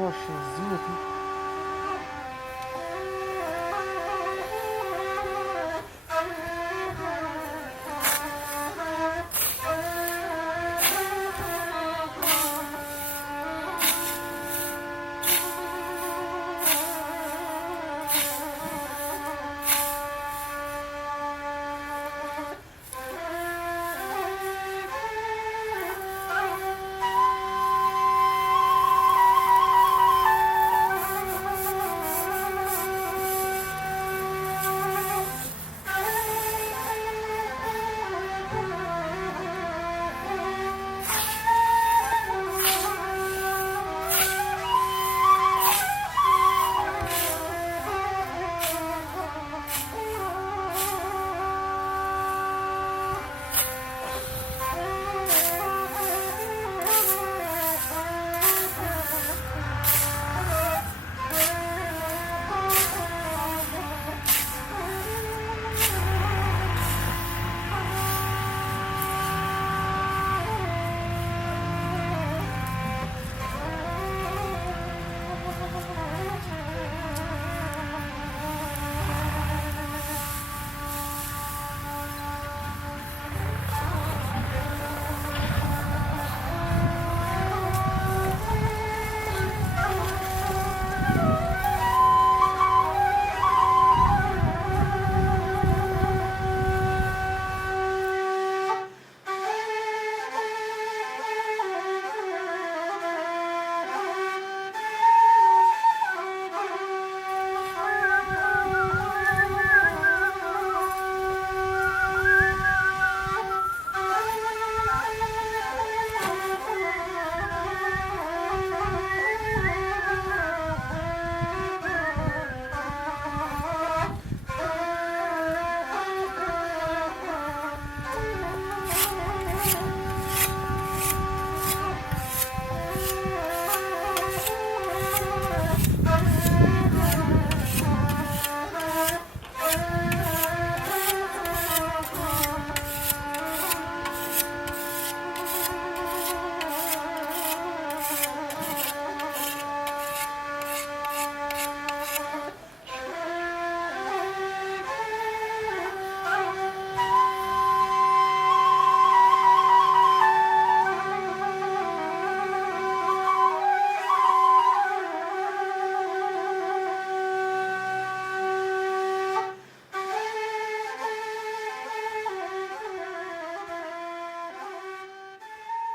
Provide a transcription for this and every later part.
Pasha, zoti.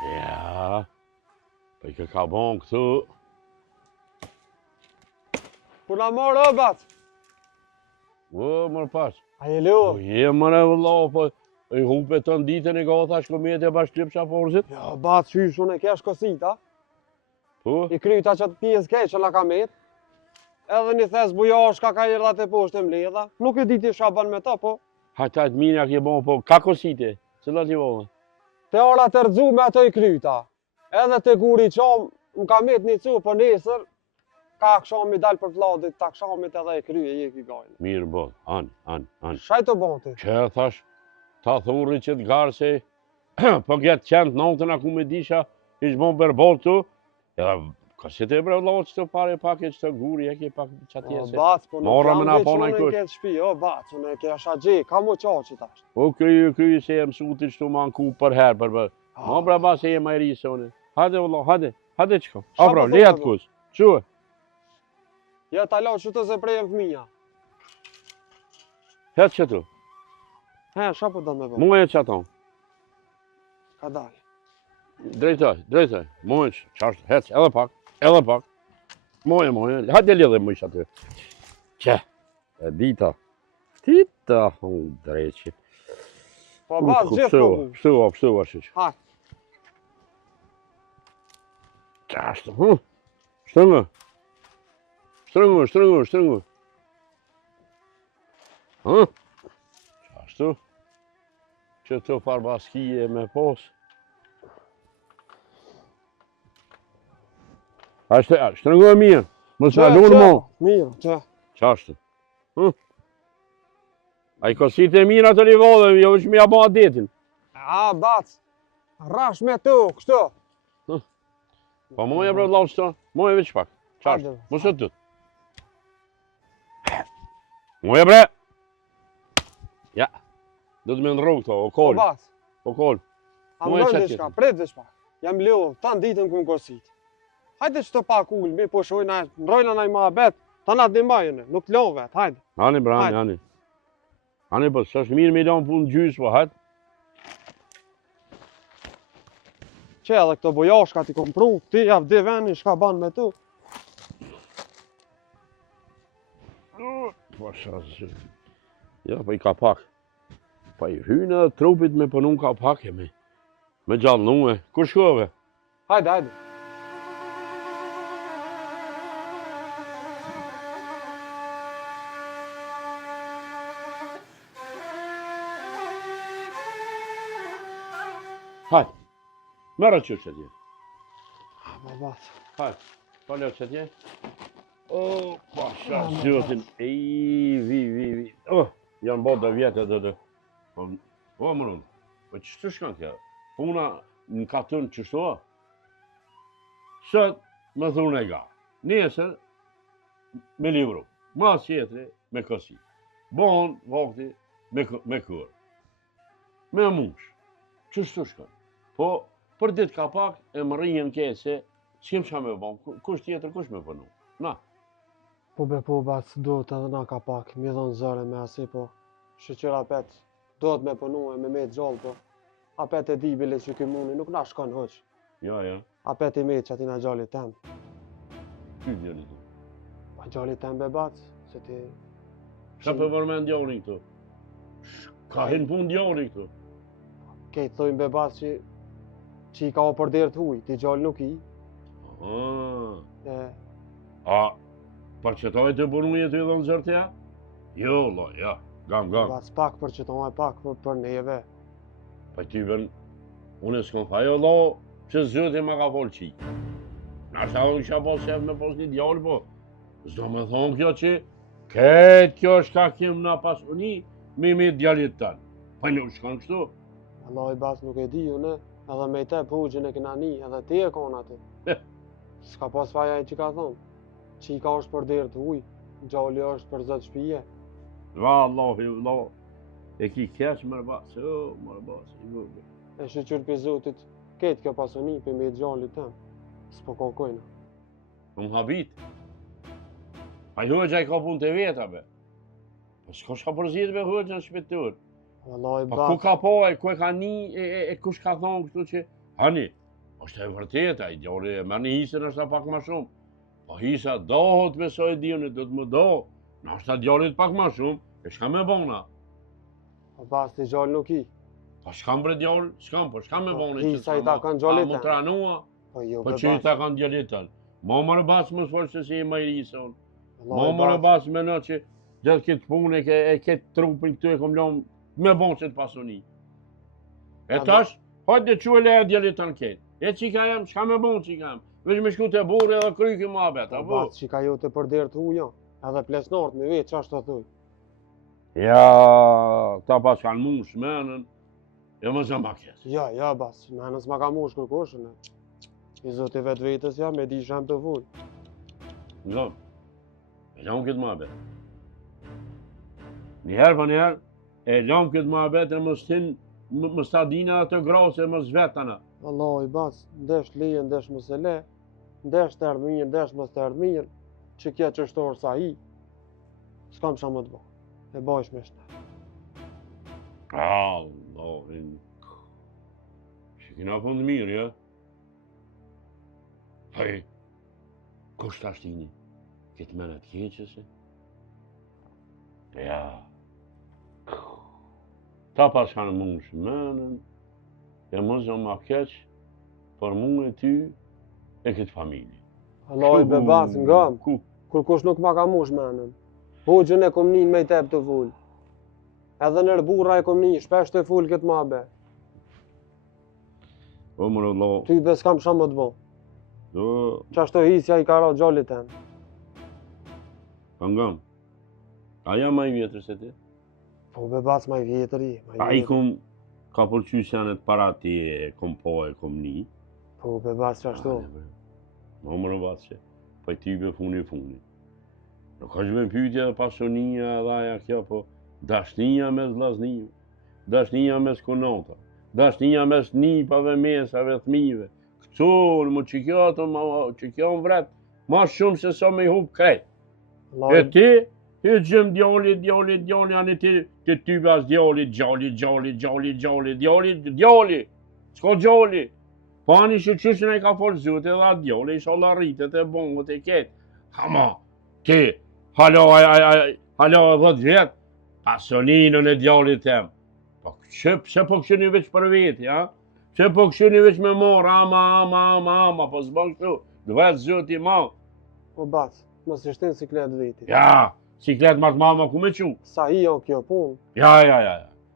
Ja, ik ga bon këtu. Kur na marrë ëbat? O, mërë pas. A je leo? Po je mërë vëllau, po i hupe të ditën e gata shkëmjet e bashkëlip shaforzit. Ja, bat qysh unë e kesh kosita. Po? I kryta që të pjesë keq që la ka met. Edhe një thes bujashka ka i rrate poshtë e mbledha. Nuk e di ti shaban me ta, po. Hajta të minja kje bon, po ka kosite? Cëllat i vone? Te ora të rëdzu me ato i kryta. Edhe te guri qam, më ka met një cu, po nesër, ka këshami dal për vladit, ta këshamit edhe e krye, je ki gajnë. Mirë bon, anë. Shaj të bonti? Që thash, ta thurri që të garë se, po gjetë qentë natën aku me disha, ish bon berbol tu, edhe ka si të bre vlau që të pare pak e që të guri, e ke pak qatje se. Bac, po nuk Mora me jam na veç pona unë i në kush. këtë shpi, o bac, unë e ke asha gje, ka mu qaqit ashtë. O këj se e mësuti që të ma në ku për herë, për bërë. Ma bra ba se e ma i risë one. Hade vëllau, hade qëka. A bra, leja të kus. Quë? Ja ta lau që të se prejem fëmija. Hetë që tu. He, shapo do me bërë. Muaj e që aton. Ka dalë. Drejtoj. Muaj që, qashtë, hetë, edhe pak. Muaj, hajde lidhe më ishë aty. Që, e dita. Tita, drejqi. Po bac, gjithë po mu. Pështuva, shiq. Haj. Qashtë, shtërëngë. Qashtu. Që të farbaskije me pos. Shtërëngë e mirë. Më që lunë mo. Mirë, që. Qashtu. A i kosit e mirë atë një vodhe, jo vëqë mi abo adetin. A, bac, rash me tu, kështu. Po moj e bre vlau qëto, moj e veç pak. Çfarë? Hajde. Mos e tut. Moje bre. Ja. Do të më ndrru këto, o Po kol. bas. O kol. A Moje më çfarë gënë diçka, tjetër? prit diçka. Jam leo, tan ditën ku më korsit. Hajde çto pak ul, mi po shojna, mbrojna naj mohabet. Ta na dimajën, nuk lo vet, hajde. Hani bra, Hajde. hani. Hani po, s'është mirë me lënë punë gjys, po hajt. Që edhe këto bojashka ti kom pru, ti ja vdi venin shka ban me tu. Po shazë. Ja, po i ka pak. Po i hynë edhe trupit me punun ka pak e me. Me gjallënue. Kur shkove? Hajde, hajde. Hajt. Merë që që tje. Po bas. Hajt. Falë që tje. O, pasha zyotin. Vi. Oh, janë bërë dhe vjetë dhe. O, më rëndë. Po që të shkën tja? Puna në katën që shtoa? Sët më thunë e ga. Nesër me livru. Mas jetëri me kësi. Bon, vakti me kërë. Me mush. Që shtu shkën? Po, për ditë ka pak e më rrinjën kese, s'kem qa me bon, kush tjetër, kush me punu. Na, Po bas, do të edhe na ka pak, mi dhonë zëre me asi, po. Shqyqyr apet, do të me punu e me me gjallë, po. Apet e di bile që ky muni nuk na shkon hoq. ja. Apet i me që ati na gjallit tem. Ty djeli tu. Pa gjallit tem be bac, se ti... Qa për vërmen djallin këtu? Ka hin pun djallin këtu. Kejtë thojnë be bac që i ka o për derë të huj, ti gjallë nuk i. E, A, për që taj të punu jetë i dhe në zërtja? Jo, lo, ja, gam. bac pak për që tonë pak për neve. Pa ty vën, unë s'kom tha, jo, lo, që zëti ma ka folë qi. Nashta unë isha po shef me pos një djallë, po, s'do me thonë kjo që, këtë kjo është ka kim na pasuni, me djallit tanë. Pa nuk shkon kështu. Allah i bac nuk e di une, edhe me te pugjën e këna ni, edhe ti e kon aty. S'ka pas faja e që ka thonë. Qika është për derë të huj, gjalli është për zëtë shpije. Allah, e ki keq mërë basë, i vërë. E shqyqyr për zotit, ketë kjo pasoni për me gjalli tem. S'po kokojna. Më habit. A i hoqja i ka pun të veta, be. Po s'ka shka përzit me hoqja në shpetur. Allah i Po ku bac, ka po, ku e ka ni, e kush ka thonë kështu që, hani, është e vërteta, i djori e mërë një hisën është pak ma shumë. Po hisa dohët me so e dionit, do të më dohë. Në është ta djarit pak ma shumë, e shka me bona. po bac ti gjalli nuk i. Po shkam bre djallë, po shka me bona. Hisa i ta kanë gjallit më tem. tranua, Po jo po be që i bac. ta kanë djallit tanë. Ma mërë basë më s'folë se si e ma i rison. Ma Allah i mërë bac. basë me në që gjithë këtë punë e këtë trupin këtu e kom lonë me bon që të pasoni. E tash, hajtë dhe që e leja djallit tanë ketë. E qika jam, shka me bon qika jam. Veç me shku të burë edhe kryki ma bet, Po apo? bac qika jote për derë të huj, jo. Edhe plesnart me vetë, qashtë të thuj. Ja, ta pas kanë mund shmenën, e më zë ma kesë. Ja, bac, në nësë ma ka mush kërkoshën. I zoti vetë vetës ja, me di shem të vull. Nga, e lamë këtë ma bet. Njëherë pa njëherë, e lamë këtë ma bet e më stadina atë grasë e më zvetana. Allah i bac, ndesh leje, ndesh mos e le, ndesh të erdhë mirë, ndesh mos të erdhë mirë, që kja qështorë sa i, s'kam qa më të bo, e bajsh me shne. Allah, që kina punë mirë, ja? Hej, kush të ashtini, këtë menet keqëse? Ja, ta pas kanë mund shmenën, e më zë ma keqë, për mund e ty e këtë familje. Allah i bebac, ngam, Ku? kur kush nuk ma ka mush menën. Hoxhën e kom nin me i tep të vull. Edhe nër burra e kom nin, shpesh të full këtë ma be. O mërë Allah, Ty be s'kam qa më të bo. do, Qashto hisja i ka ra gjallit tem. ngam, a jam ma i vjetër se ti? Po bebac ma i vjetër i. A i kom, ka përqysh janë të para ti e kom po e kom ni. Po bebac qashto. Ma mërë vatë që. për tybe funi. Nuk është me pyetja pasionia edhe aja kjo, po dashnia mes vllaznive, dashnia mes konota, dashnia mes nipave, mesave, fëmijëve. Këtu, më që kjo më vret, ma shumë se sa me hub krejt. E ti gjëm djali, anë ti tybe as djali, s'ko djali. Po ani që qëshën e ka folë zute dhe atë djali, isha la rritet e bongët e ketë. Hama, ti, halo e 10 vjet, pasioninën e djalit tem. Po pse po këshini veç për veti, ja? Pse po këshini veç me morë, ama, po s'bën kështu, dëvet zoti ma. O bac, mos ishte në siklet veti. Ja, siklet martë mama ku me qu. Sa hi jo kjo punë.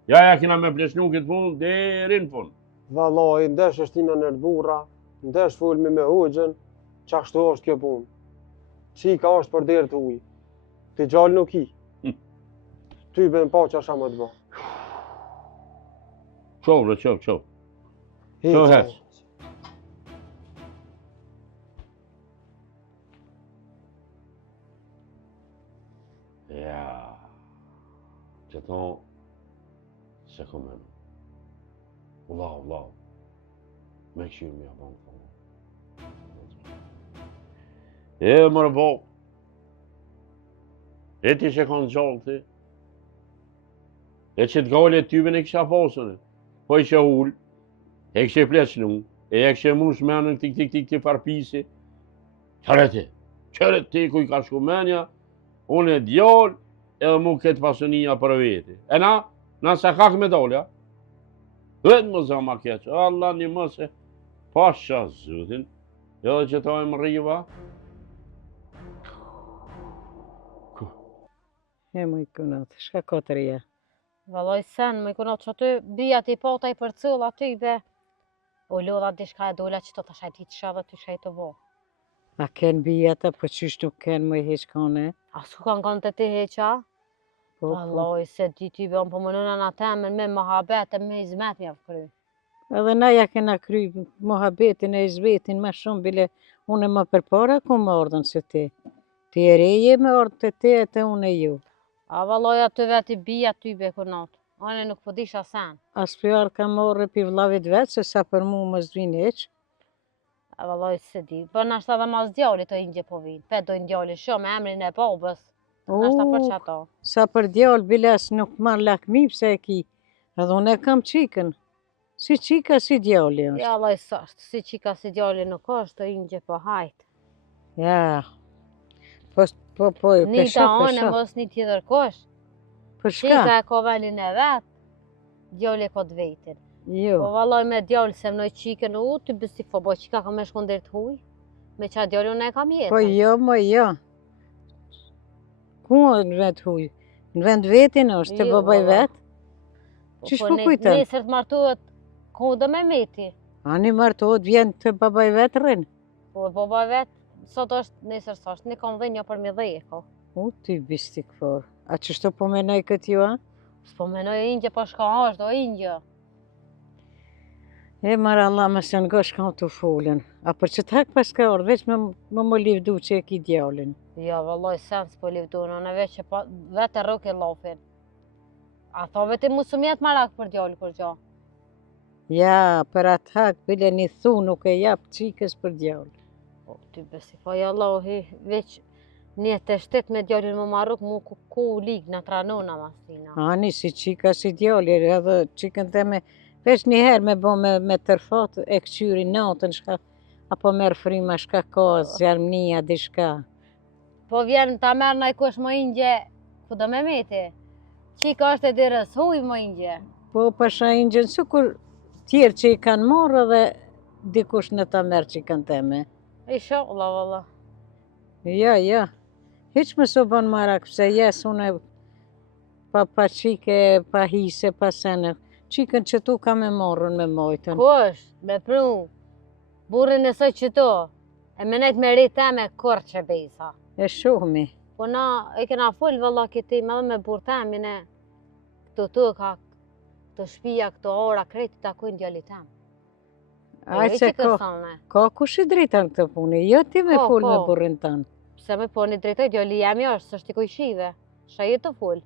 Ja, kina me plesnu këtë punë, deri në punë. Vallai, ndesh është tina në burra, ndesh fulmi me hoxhën, qashtu është kjo punë. Qika është për derë të ujë. Ti gjallë nuk hi. Ty ben pa që asha më të bo. Qo. Qo hes. Ja, që thonë, se komenu. Vlau, me këshirë mja bënë thonë. Mërë bo, e ti që kanë gjallë ti, e që të gale tyben e kësha posënë, po i që ullë, e këshe plesnu, e këshe mush menën tik farpisi, qëre ti ku i ka shku menja, unë e djallë, edhe mu këtë pasonia për veti. E na se kak me dollë, ja? Vetë më zama keqë, Allah një mëse, pasha zëtin, edhe që ta e më riva. E më i kunat, shka kotërija? Vallaj sen, më i kunat që aty bia ti pata i për cëll aty dhe o lodha dishka e dola që të të shajti të shadhe të shajtë të bo. A ken bijata, po qysh nuk ken më i heqkane? A su kanë të ti heqa? Po. Vallaj se ti bën po më nëna temen me mohabet e me hizmet mja kry. Edhe na ja kena kry mohabetin e izvetin ma shumë bile unë më përpara ku më ardhën se ti. Ti e reje me ardhë të te e të unë e ju. A vallaj aty veti bia ty be kunat. Ane nuk po disha sen. As fjarë ka morë pi vllavit vetë se sa për mu më zdvin heq. A vallaj se di. Për nashta dhe mas djali të ingje po vinë. Pe dojnë djali shumë me emrin e babës. Nashta për që ato. Sa për djallë biles nuk marrë lakmi pse e ki. Edhe unë e kam qikën. Si qika si djalli është. Ja vallaj sashtë. Si qika si djali nuk është të ingje po hajtë. Ja. Po, Nita one mos një tjetër kosh. Për shka? Qika e ka venin e vetë, djali e ka të vetin. Jo. Po vallaj me djali se mënoj qikën ty bësik po qika ka me shkon dhe të huj. Me qa djali unë e kam jetën. Po jo. Ku në vend huj? Në vend vetin është, të babaj vetë? Qish po kujtën? Nesër të martohet, ku dhe me meti. Ani martohet vjen të babaj vetë rrinë? Po babaj vetë, sot është nesër sashtë, ne kam dhe një për mi dhe e ko. Ty bistik for. A qështu po menoj këtë ju, a? Po menoj e ingje po shka është, o ingje. E marë Allah më se nga shkam të folën. A për që t'hak pas ka orë, veç më livdu që e ki djallin. Ja, vallaj sens po livdu, në veç që vetë e rëk e lofin. A tha veti mu së mjetë marak për djallë kur gjo. Ja, për atë hak, bile një thu nuk e japë qikës për djallë. Po, ty besi, po ja Allahi, veç një të shtet me djallin më marruk, mu ku ligë në tranona masina. Ani si qika si djalli, edhe qikën teme, veç njëherë me bo me tërfat e këqyri natën shka, apo merë frima shka ka, zjarmnia, dishka. Po vjen ta merë na i kush më ingje, ku do me meti? Qika është e dirës, huj më ingje. Po pasha ingjen, së kur tjerë që i kanë marrë dhe dikush në ta merë qikën teme. Isha, valla. Ja. Hiq më së bënë marak, pëse jes unë pa qike, pa hise, pa sene. Qikën që tu ka me marrën me majtën. Kush, me pru, burin e soj që tu, e menet me rritë me kur që bejsa. E shumi. Po na, e kena full valla këti, me dhe me burë temin e këto ka, këto shpia, këto ora, krejtë të takojnë djallit tem. Aj se ka kush i drejta në këtë punë, jo ti me fol me burrin tanë. Pse me po një drejtoj, djali jam është, s'është i kujshive. Shaj të fol.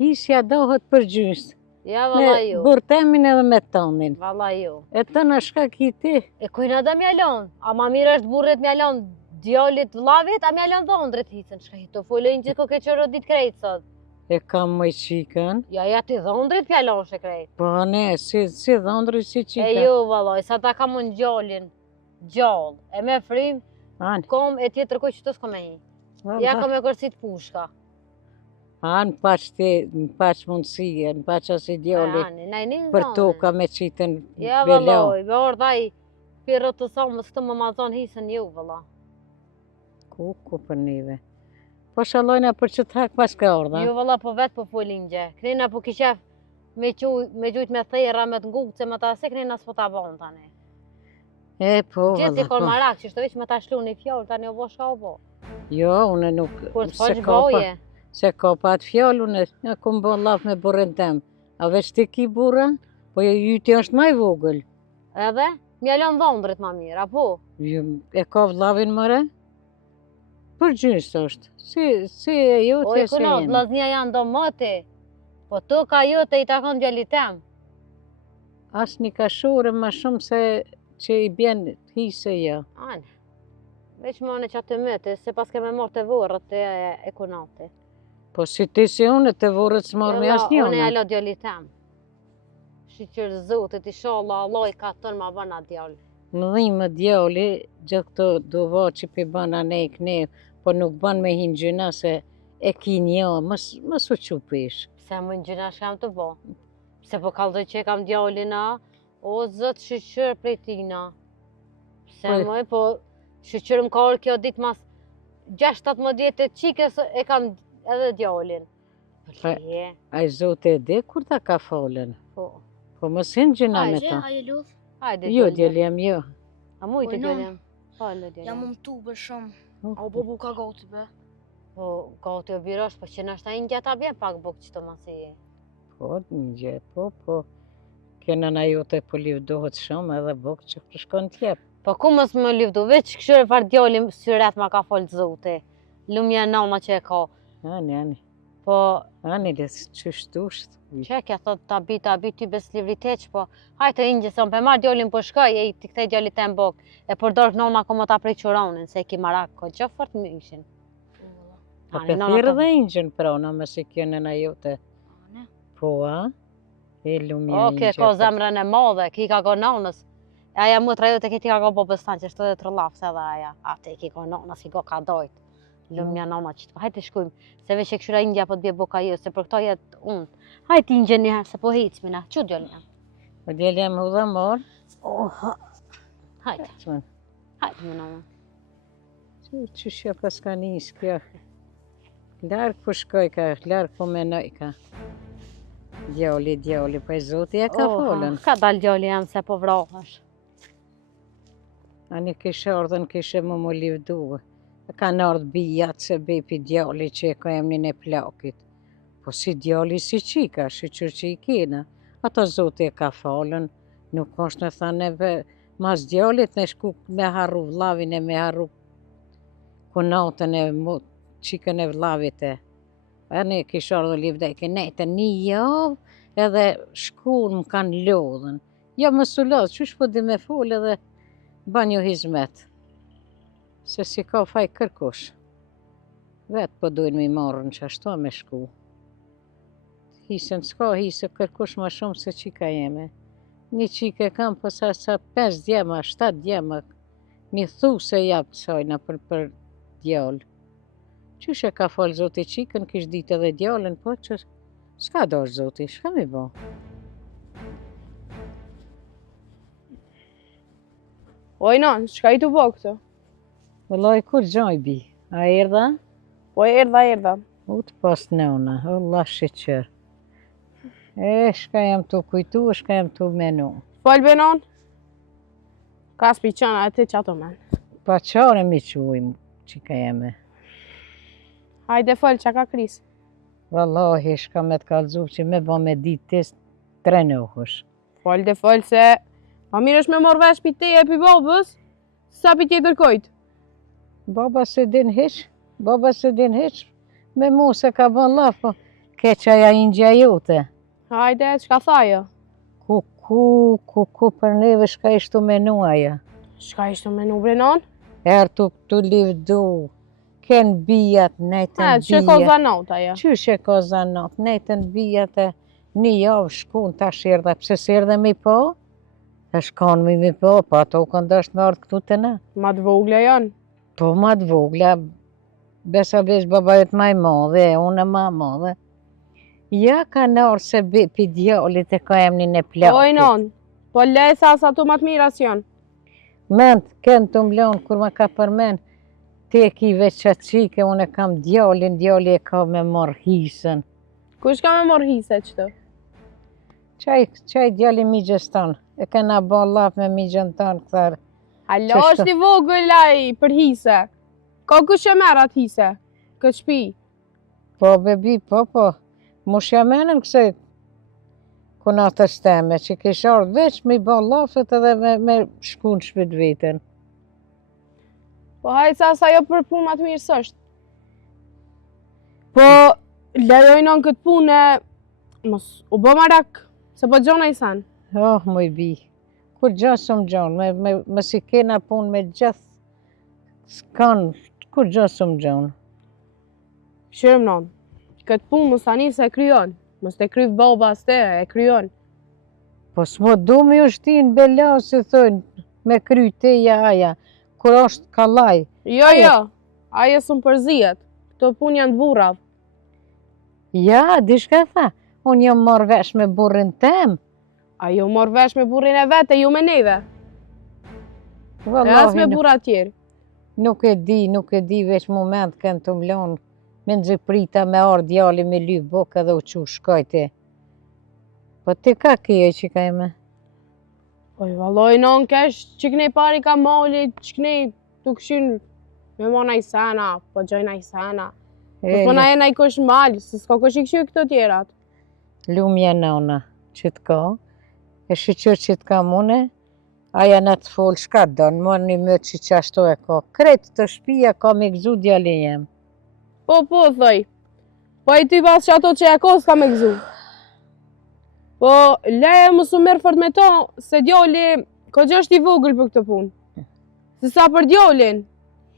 Hisja dohet për gjysë. Ja, valla ju. Me burtemin edhe me tonin. Valla ju. E të në shka ki ti. E kujna da mjallon. A ma mirë është burrit mjallon djallit vllavit, a mjallon dhondrit hitën. Shka të folin që ko ke qërë dit krejt sot. E kam më qikën. Ja ti dhondrit mjallon shë krejt. Po ne, si dhondrit si qikën. E ju, vallaj, sa ta kam unë gjallin. Gjall. E me frim, kom e tjetër koj që të s'ko me hi. Ja kom e kërcit pushka. Në paq mundësie, në paq as ideali për toka me qitën belau. Ja, valloj, me ordaj, pirë të somës të më mazon hisën ju, valla. Ku për neve. Po shalojna për që të hak pas ka orda. Ju, valla, po vetë po folin gje. Knina po kishef me gjujt me thejra, me të nguqë, se më ta se knina s'po ta bon tani. E, po, valla. Gjithi kon marak, që shtë veç me ta shlu një fjallë, tani o bo shka o bo. Jo, une nuk... Kur të faqë boje. Se ka pa atë fjallë, unë kom bon laf me burën tem. A veç ti ki burën, po jyti është maj vogël. Edhe? Mjallon dhondrit ma mirë, apo? E ka vlavin mëre? Për gjysë është. Si e ju të e se jenë. Vlaznia janë do mëti. Po të ka ju të i takon djallit tem. As një kashore ma shumë se që i bjen hise jo. Anë. Veç më në qatë të mëti, se pas keme morë të vorët e kunati. Po si ti si unë të vorët së marrë me asë njënë. Unë e alo djallit tem. Shqyqër zotit, inshallah, Allah i ka tënë ma bëna djalli. Në dhimë djalli, gjithë këto do va që pi bëna ne i këne, po nuk bën me hinë gjyna se e ki një, mës u qupish. Pse më në gjyna shkam të bo? Pse po kaldoj që e kam djallina, o zëtë shqyqër prej tina. Pse më po shqyqër më karë kjo ditë mas 6-17 qikës e kam edhe djallin. A i zote e di kur ta ka falen? Po mës hinë gjyna me ta. Aje luth? Jo, djeljem, jo. A mujtë djeljem? Jam më tu për shumë. A u bobu ka gati be? Po, gati o birosh, po që nështë a i njëta bje pak buk që të masi je. Po, një po. Kena na jote po livdohet shumë edhe buk që përshkon tjep. Po ku mës më livdu, veç këshyre farë djallim syret ma ka folë zote. Lumja nana që e ka. Ani. Po... Ani, qështusht. Që kja thot ta bi ty bes livritet që po... Hajtë ingjë, se më për marrë djallin për shkoj, e i të këtej djallit e mbok. E për dorë nona ko më ta prej quranin, se ki marak ko që fort më ishin. Po për thirë dhe ingjën prona, më si kjo në jote. Po, a? E lumja ingjë. Oke, ko zemrën e madhe, ki ka go nanës. Aja mu të rajote ki ka go bobestan që shtë dhe të rëllafës edhe aja. Ate ki go nanës, ki go ka dojtë. Lumja nana që të hajtë shkujmë, se veç e këshyra indja po të bje boka jo, se për këto jetë unë. Hajtë indje njëherë, se po hicmina, që djallja? Po djallja më u dhe morë? Hajtë. Hajtë më nana. Që shja pas ka njësë kjo. Larkë po shkoj ka, larkë po menoj ka. Djalli, po e zoti e ka folën. Ka dal djalli jam se po vrahash. Ani kishe ardhen, kishe më livduë. Ka në ardhë bijat se bepi djalli që e ka emnin e plakit. Po si djalli si qika, shqyqër që i kena. Ata zote e ka falën, nuk është në thaneve, mas djallit në shku me harru vlavin e me harru kunatën e qikën e vlavit e. E ne kishë ardhë livdejke, nejtë një javë edhe shkunë më kanë lodhen. Ja më sulat, qysh po di me folë edhe banjo hizmet. Se si ka faj kërkush. Vetë po dojnë me i marrën që ashtu me shku. Hisën s'ka hisë kërkush ma shumë se qika jeme. Një qike kam përsa sa 5 djema, 7 djema. Mi thu se japë sajna për djallë. Qysh e ka falë zoti qikën, kish ditë edhe djallën, po që s'ka dosh zoti, shka mi bo? Ojna, shka i të bo këtë? Vëllaj, kur gjoj bi? A erdha? Po erdha. U të pas nëna, Allah shqyqër. Shka jam të kujtu, shka jam të menu. Fol benon? Ka s'pi qana e ti që ato men. Pa qare mi qujmë, që ka jeme. Hajde fol, që ka kris? Wallahi, shka me të kalzu që me ba me ditë test 3 nëhush. Fol se Ma mirë është me morë vesh pi teje e pi babës, sa pi tjetër kojt. Baba se din hiç, baba se din hiç. Me mu se ka bën laf, po keqaja ingja jote. Hajde, çka thajo? Ku për neve shka ishtu menuaja. Shka ishte menu brenon? Ertu këtu livdu, ken bijat, nejten Që ko zanot ajo. Qyshe ko zanot, nejten bijat e një javë shkun ta shirda, pse s'erdhe mi po? E shkon mi po, po ato kanë dashtë me ardhë këtu të na. Ma të vogla janë. Po ma të vogla, besa besh baba jetë maj madhe, unë ma madhe. Ja ka nërë se pi djallit e ka emnin e plakit. Oj non, po lej sa tu ma të miras janë. Ment, kënë të mblonë, kur ma ka përmen, te ki veç qatë qike, unë e kam djallin, djalli e ka me morë hisën. Kush ka me morë hise qëtë? Qaj djalli migjës tonë, e kena ba laf me migjën tonë, këtharë. Halo, është i vogël ai për hise. Ka kush e merr atë hise? Këtë shpi. Po, bebi, po, mush ja menën këse kunatës teme, që kish ardhë veç me i ba lafet edhe me shku në shpit vetën. Po hajtë sa jo për punë ma të mirë sështë. Po, lejojnon këtë punë e mos u bë marak, se po gjona i sanë. Oh, moj bi, kur gjasë së më gjonë, me si kena punë me gjithë, s'kanë, kur gjasë së më gjonë. Shërëm non, këtë punë mos tani se e kryon, mos të kryv baba ste, e kryon. Po s'mo du me u shtin bela, se thënë, me kry teja aja, kur është kalaj. Jo, aje së më përzijet, këto punë janë të burrav. Ja, dishka tha, unë jam marrë vesh me burrin tem. Ajo morë vesh me burrin e vete, ju me neve. E as me burra tjerë. Nuk e di, veç moment kënë të mlonë, me nëziprita me ardë djali me ly boka dhe u qu shkajti. Po ti ka kje që ka ime? Oj, valoj, non kesh, që kënej pari ka moli, që kënej të këshin me mona i sana, po gjojna i sana. Po na e na i kosh malë, se s'ka kosh i këshu këto tjerat. Lumja nona, që t'ka, e shqyqër që t'ka mune, aja në të folë, shka donë, më një më që qashtu e ka. Kretë të shpia ka me gëzu djali jem. Po, thoj, po i ty pas që ato që e ka s'ka me gëzu. Po, leje më su merë fort me to, se djali, ko gjë është i vogël për këtë punë. Se sa për djalin,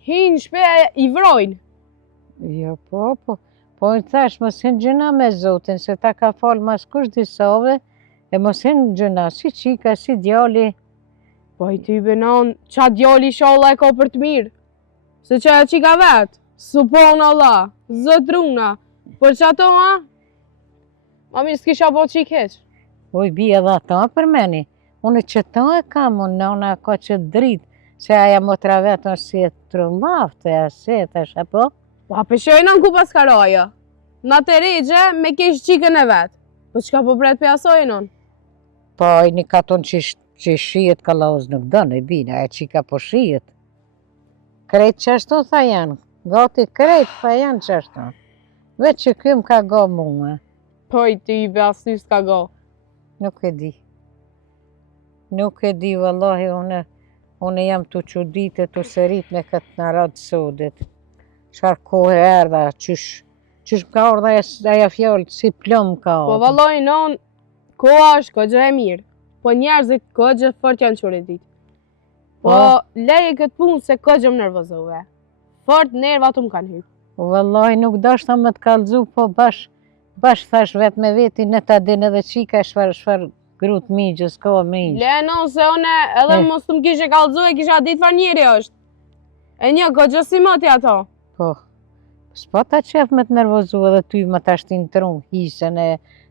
hinë shpe i vrojnë. Jo, po në thash, mos hinë gjëna me Zotin, se ta ka falë mas kush disave, e mos hinë gjëna, si qika, si djali. Po i ty benon, qa djali shalla e ka për të mirë. Se qa e qika vetë, supon Allah, zëtruna, për që ato, ha? Ma mirë s'kisha po qik heq. Oj, bia dhe ata për meni, unë që ta e kam, unë nona ka që dritë, se aja motra vetë është si e trullaftë, e aset, është apo? Pa pëshojnë në ku pas karaja. Na të regje me kesh qikën e vetë. Po qka po bret për asojnë on? Po, i një katon që shijet ka lauz nuk dënë, e bina, e qika po shijet. Krejt që ashtu tha janë, gati krejt tha janë që ashtu. Veç që këm ka go mua. Po i ty i beasy s'ka go. Nuk e di, vallahi, unë jam të qudite, të sërit me këtë në radë sodit. Qar kohë erdha, qysh ka ardha aja fjallë, si plom ka ardha. Po valloj non, koha është ko gjë e mirë, po njerëzit ko gjë fort janë qure ditë. Po leje këtë punë se ko gjë më nervozove. Fort nerva të më kanë hypë. Po vallaj nuk dashta me të kalzu, po bash thash vetë me veti në ta din edhe qika shfar grut migjës, ka migjë. Le non, se one edhe mos të më kishe kalzu e kisha ditë far njeri është. E një, ko gjë si moti ato. Po, s'pa ta qef me të nervozu edhe ty me ta shtin të rumë, hisën e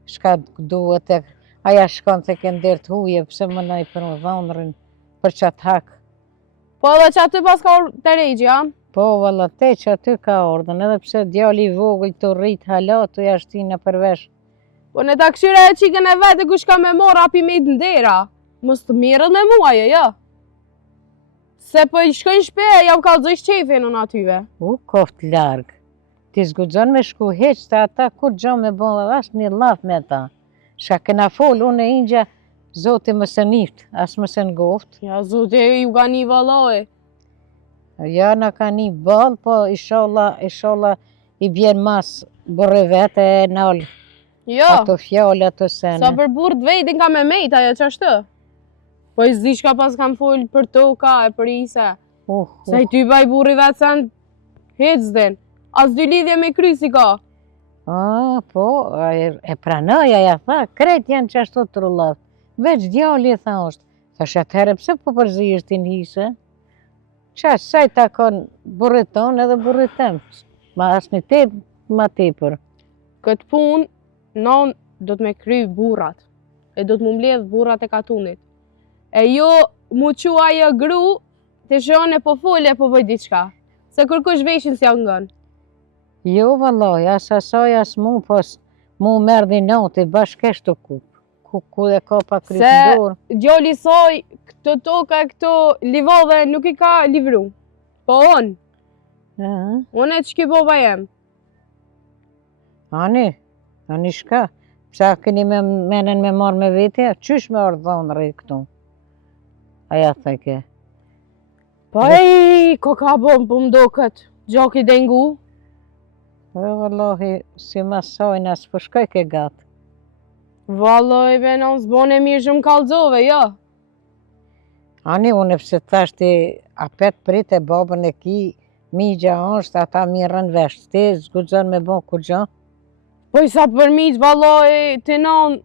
shka duhet e aja shkon të këndir të huje, pëse më nëj për më dhondrin, për qatë hak. Po edhe që aty pas ka orë të rejgjë, ja? Po, valla, te që aty ka ordën, edhe pse djali i vogël të rrit halat, të jashtin në përvesh. Po në ta këshyre e qikën e vete kush ka me mora api me i të ndera, mos të mirët me mua, jo? Se po i shkojnë shpe, jam kalzoj shqefin në atyve. Koft largë. Ti zgudzon me shku heq të ata, kur gjo me bon dhe asë një laf me ta. Shka këna fol, unë e ingja Zoti më se nift, as më se ngoft. Ja, zote, ju ka një valoj. Ja, na ka një bal, po inshallah i bjen mas burre vete e nal Jo, ato fjallë, ato sene. sa për burë të vetin ka me mejt, ajo që ashtë? Po i zdi shka pas kam folë për toka e për isa. Se i ty baj burri vetë sen hecden. As dy lidhje me kry si ka. Po, e pranoja, ja tha, kret janë që ashtu të rullat. Veç djali e tha është. Thash atëherë pse po përzijësht i njëse? Qa, saj ta kon burrit ton edhe burrit tem. Ma asë një tep, ma tepër. Këtë punë, non do të me kry burrat. E do të mu mbledh burrat e katunit. E jo mu qu ajo gru, të shone po folje po bëj diçka. Se kërkush veshin si angën. Jo, vallaj, as asaj, as mu, pos mu merdi noti, bashkesh të kup. Ku e ka pa kryt në dorë. Se djali saj, këto toka e këto livove nuk i ka livru. Po on, unë e që ki boba jem. Ani shka? Psa keni me menen me marrë me vete, qysh me ardhon rejt këtu? Aja theke. Po ej, ko ka bom po mdo këtë, gjaki dengu. Vallahi, si masajnë as po shkoj ke gatë. Valloj, benon, s'bone mirë shumë kalzove, jo. Ani, unë pse thashti apet prit e babën e ki, migja është, ata mirën vesh, ti zgudzon me bon kur gjo. Po i sa për miq, valloj, të non,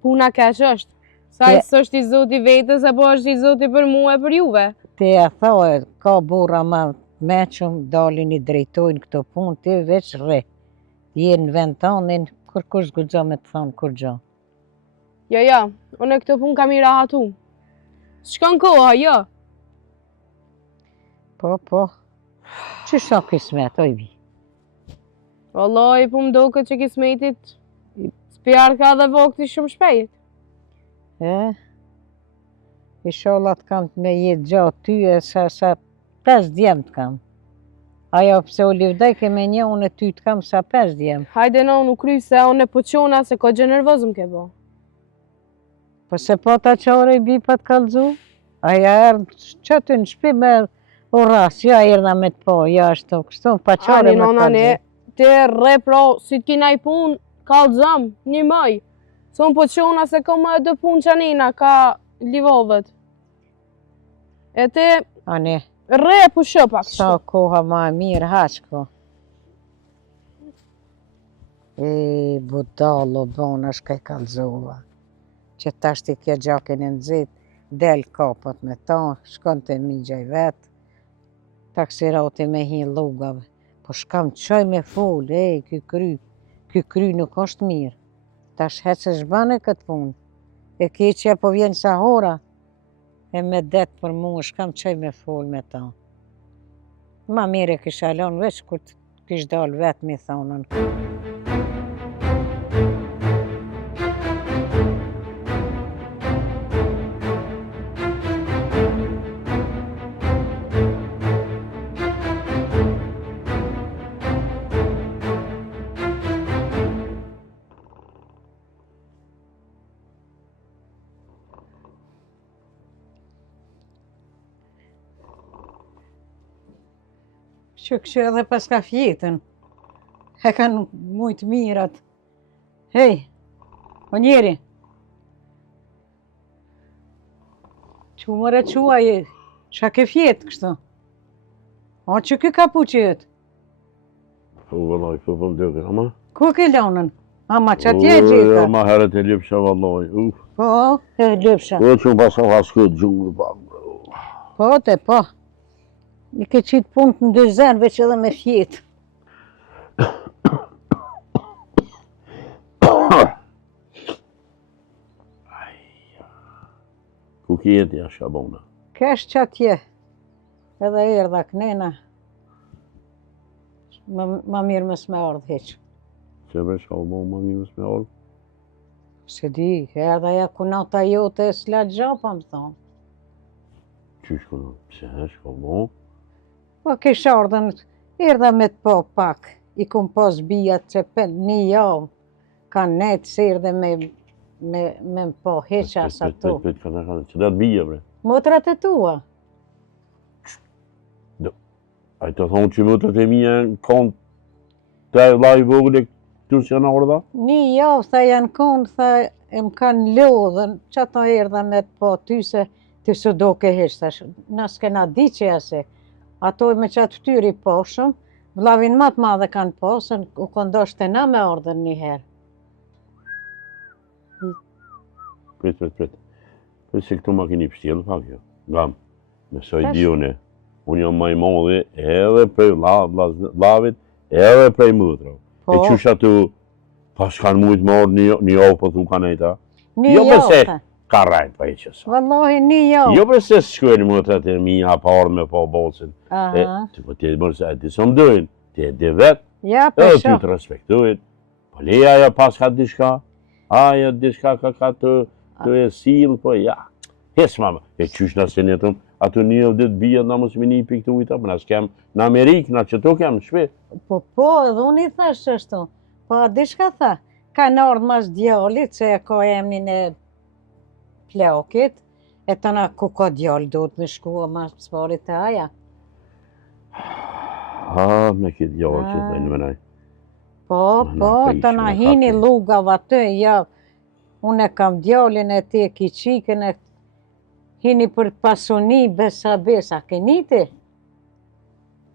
puna keq është. Sa i s'është i zoti vetës, apo është i zoti për mu e për juve. Ti e thoi, ka burra ma meqëm, dalin i drejtojnë këto punë, ti veç rre. Jenë në vend tonin, kur kush zgudzo me të thonë kur gjo. Ja, unë e këto punë kam i rahatu. Shkon koha, jo. Po. Që sa kismet, oj bi? Valloj, po mdo këtë që kismetit, spjarë ka dhe vokti shumë shpejt. I sholat kam të me jetë gjatë ty e sa 5 djemë të kam. Ajo pse u livdaj ke me një, unë e ty të kam sa 5 djemë. Hajde në unë u kry se unë e po qona se ko gjë nervozëm ke bo. Po se po ta qore i bi pa të kalzu? Aja erë që ty në shpi me uras, ja erna me të po, ja ashtu, kështu, pa qore me të kalzu. Te rre pro, si t'kina i pun, kalzëm, një mëj. Se unë po qona se ka më dë pun qanina, ka livovet. E te rre e pushë pak sa koha ma e mirë, haqko. Budallo bona shka i kalzova. Që tashti kjo gjakin e nëzit, del kapët me ta, shkon të migja i vetë, taksirati me hi lugave. Po shkam qoj me fol, ky kry nuk është mirë. Tash hecë shbane këtë punë. E keqja po vjen sa hora, e me det për mu, shkam qoj me fol me ta. Ma mire kisha lon veç kur kish dal vetë mi thonën. Që kështë edhe pas ka fjetën, e kanë mujtë mirat. Hej, o njeri, që mëre quaj, që ke fjetë kështë? O që kë ka puqet? Po, vallaj, po mdojke, ama? Ku ke lonën? Ama që atje e gjitha? Ma herët e lëpësha, vallaj, Po, e lëpësha. Po, që më pasa vaskët gjumë, Po, po. I ke qitë punë të ndëzën, veç edhe me fjetë. Ku ki jeti a Shabona? Kesh që atje, edhe erdha kënena. Ma mirë më s'me ardhë heqë. Që bre Shabona ma mirë më s'me ardhë? Se di, erdha ja kunata jote e s'la gjapa më thonë. Qysh kunat, pse Shabona? Po kesh ardhën, erdha me të po pak. I kum pas bijat që për një javë, kanë netë se erdhe me më po heqa sa to. Që da të bije, bre. Motrat e tua? A i të thonë që motrat e mija në kont të e vla i vogël e këtu që janë orda? Një javë, tha janë konë, tha e më kanë lodhën, që ato erdha me të po ty se ty së do ke hesh, thash, na s'kena di që jase. Ato me qatë ftyri poshëm, vlavin më të madhe kanë posën, u këndosh të na me ordën një herë. Prit. Prit se këtu ma keni pështjelë pak jo. Gam, mesoj dione, unë jam maj modhe edhe prej vlavit, edhe prej mëtra. E qysh atu, pas kanë mujtë më orë një javë për thu kanë ejta? Jo përse ka rajtë pa i qësa. Wallahi një javë. Jo përse shkojnë mëtrat e mija parë me po bolcin. Ti po t'je mërë se e ti së më dojnë, ti e di vetë, edhe ty të respektojnë. Po leja aja pas ka diçka, aja diçka ka të e silë, po ja. Hes mama, e qysh në senetëm, ato një ditë bia na mos me një pikë të ujta, për nësë kem në Amerikë, na që to kem në shpe. Po, edhe unë i thash qështu. Po, diçka tha, ka në ardhë mas djallit, që e ka emnin e plakit, e të na ku ka djall, do të me shkua mas sparit të aja. Me këtë djallë që të në menaj. Po, të na hini lugava të, ja, unë e kam djallin e ti e ki qikën e hini për pasoni, besa, keni ti?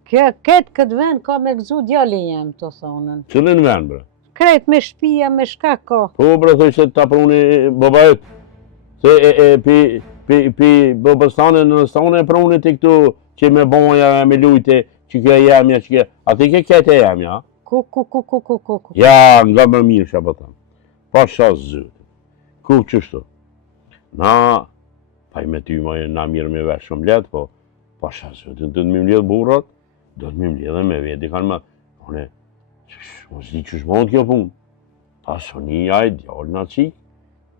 Këtë vend ka me gëzu djalli jem, të thonën. Cëllin vend, bre? Kret me shpia, me shka ka. Po, bre, thoi se ta pruni babajt, se pi babastane në stane pruni të këtu, që me boja, me lujte, që kja jemja, që kja... A ti ke kete jemja? Ku. Ja, nga më mirë shë bëtam. Pa shasë zëtë. Ku qështu? Na, pa i me ty ma na mirë me vesh shumë letë, po, pa shasë zëtë. Do të më mledhë burrat, do të më mledhë me veti kanë ma. Une, mos di qësh mund kjo punë. Pasonia e djallë në qikë.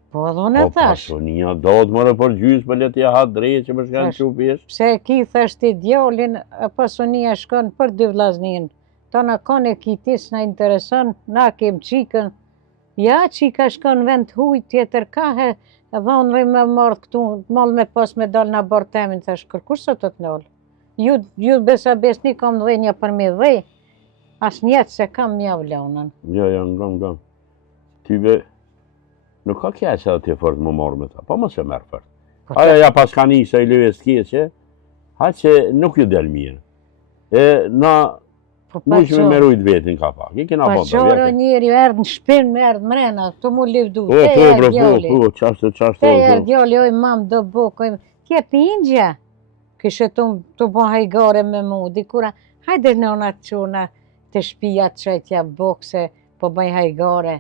Po, edhe unë e thash. Pasonia do të mërë për gjysë, për letë ja hatë drejë që për shkanë që u pjesë. Pse ki thash ti djallin, pasonia shkon për dy vlaznin. Ta na kone kitis na intereson, na kem qikën. Ja, qika shkon vend huj tjetër kahe, edhe unë rrim me mardh këtu, mal me pas me dal në barë temin, thash, kërkur së të të nëllë. Ju besa besni kam dhenja për me dhej, as njetë se kam mja vlaunën. Ja, ngam. Tyve, nuk ka kja që të fort më marrë me ta, pa më se merë fort. Aja ja pas ka një se i lëve s'kjeqe, ha që nuk ju del mirë. E na, nuk që me merujt vetin ka pak, i kena po të vjetë. Pa qoro njëri, erdë në shpinë, me erdë mrena, të mu livdu, te bre, djali. Qashtë. Te djali, oj mam, do bukoj, tje pingja. Kështë të bo hajgare me mu, dikura, hajde nëna të quna të shpia të qëjtja bukse, po bëj hajgare,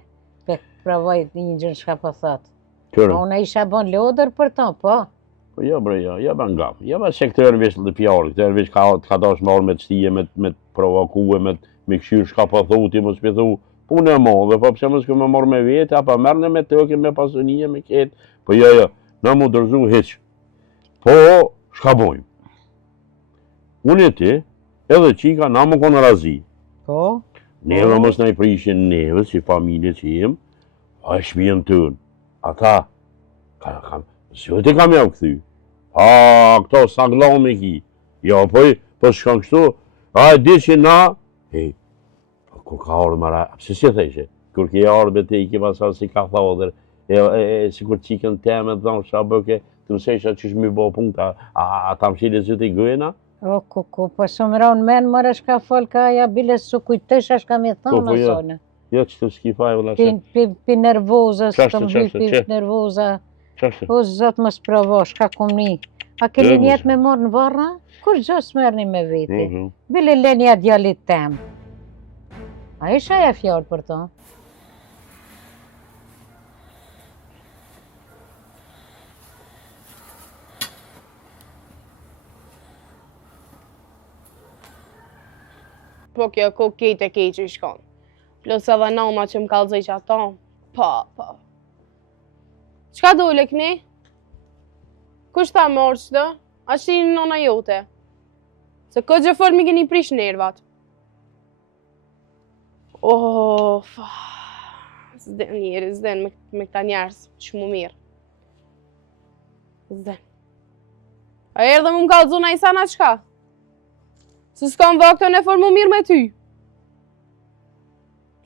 pe pravaj një gjën shka po thotë. Ona isha bon lodër për ta, po. Po ja bre, ja ban gam. Ja ban se këtë erë vesh të pjarë, këtë erë vesh ka dash marrë me të stije, me të provokue, me këshyrë shka po thuti, më s'pe thu, punë e modhe, po pëse më s'ku me marrë me vete, apo mërë me tëke, me pasunije, me ketë. Po ja, na mu dërzu heq. Po, shka bojmë? Unë e ti, edhe qika, na më konë razi. Po? Neve mos na i prishin neve, si familje që jem, a e shpijen tënë. Ata, zëtë kam ja u këthy. A, këto sanglo me ki. Ja, po shkan kështu, a e di që na, kur ka orë mëra, pëse si thejshe, kur ke orë be te i ke pasar si ka thodër, si kur qikën teme të dhamë shka bëke, të nësejsha që shmi bo punta, a ta më shile zëtë i gëjna? O, ku, po shumë ronë menë mërë shka folka, ja bile su kujtësha shka me thonë në zonë. Ja, që të skifaj, vëlla se. Pi nervozës, të më hypi nervoza. O, zotë më sprovo, shka kum një. A ke linjet me morë në varra? Kur gjos mërni me veti? Bile lenja djallit tem. A isha ja fjallë për to? Po kjo ku kejt e kejt që i shkon. Plus edhe nama që më kalzej që ato. Po. Qka dole këni? Kush ta morë qëtë? A që një nona jote? Se këtë gjë fort mi keni prish nervat. S'den njeri, s'den me këta njerës që mu mirë. S'den. A erdhe mu m'ka zona i sana qka? Se s'kam vaktën e formu mirë me ty.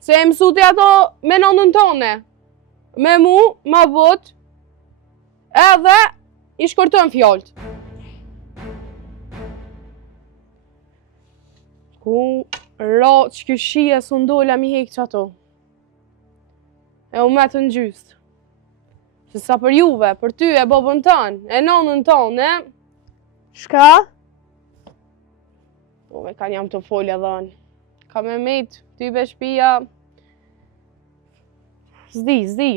Se e mësuti ato me nëndën tone. Me mu, ma vot, edhe i shkortën fjallët. Ku ra që kjo shia së ndolla mi hek që ato. E u me të në gjystë. Se sa për juve, për ty e babën tënë, e nonën tonë, Shka? me ka njam të folja dhënë. Ka me metë, ty be shpia. Zdi.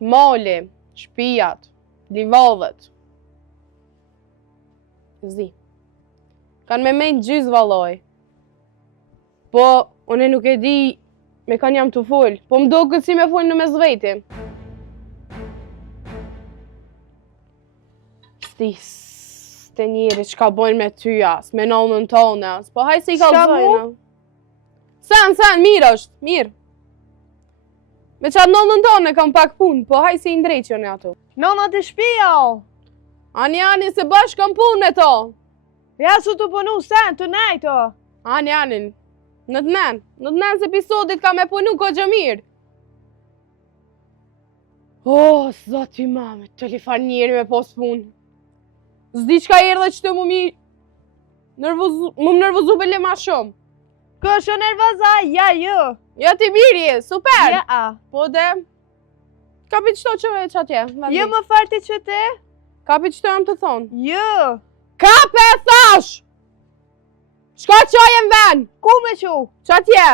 Mali, shpijat, livadhet. Zdi. Kanë me metë gjysë valoj. Po, une nuk e di me kanë jam të folë, po më do këtë si me folë në mes veti. S'te njeri që ka bojnë me ty as, me nonën tonë as, po haj se i ka zojnë. Sen, mirë është, mirë. Me qatë nonën tonë kam pak punë, po haj se i ndrejqën e ato. Nona të shpia o. Ani, se bashkë kam punë e to. Ja su të punu sen, të nejto. Ani, në të nenë se episodit ka me punu ko gjë mirë. Oh, zoti mame, të li farë njeri me pos punë. Zdi qka erdhe që të mu më nërvëzu bele ma shumë. Kështë nervoza, ja ju. Ja ti mirje, super! Ja. Po dhe, kapi qëto që atje. Ju më farti që te? Kapi qëto jam të thonë. Ju. Kape thash! Shka qaj e m'ven? Ku me qu? Që atje?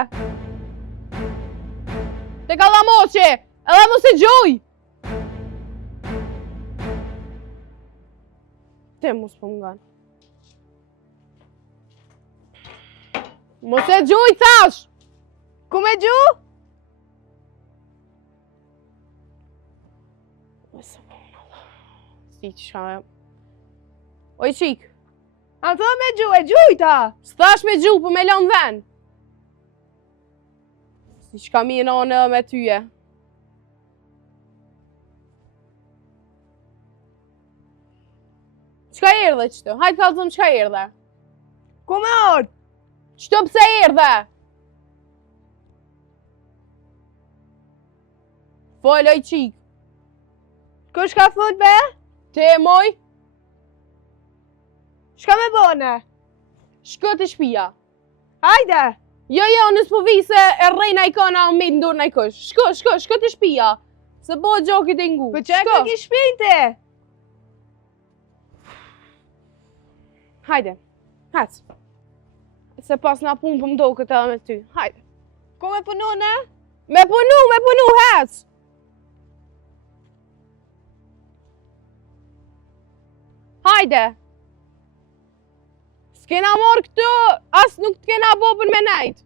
Te ka dha moqe, edhe mu se gjuj! Te mu s'po m'gan. Mu se gjuj thash! Ku me gju? Si që shka e... Oj qik, A thë me gju, e gjujta. s'thash me gju, po me lanë ven. Si që ka mi në me tyje. Qka erdhe qëto? Hajtë ka zëmë qka erdhe? Ku me orë? Qëto pse erdhe? Folë oj qik. Kush ka fut be? Te moj, Shka me bone? shkë të shpia. Hajde. Jo, nësë po vi se e rejna i kana o mitë ndurë i kush. Shkë të shpia. Se bo gjokit e ngu. Për që e ka ki shpinte? Hajde, hec. Se pas na punë për mdo këtë edhe me ty. Hajde. Ku me punu ne? Me punu, hec. Hajde. S'kena morë këtë, as nuk t'kena bopën me nejt.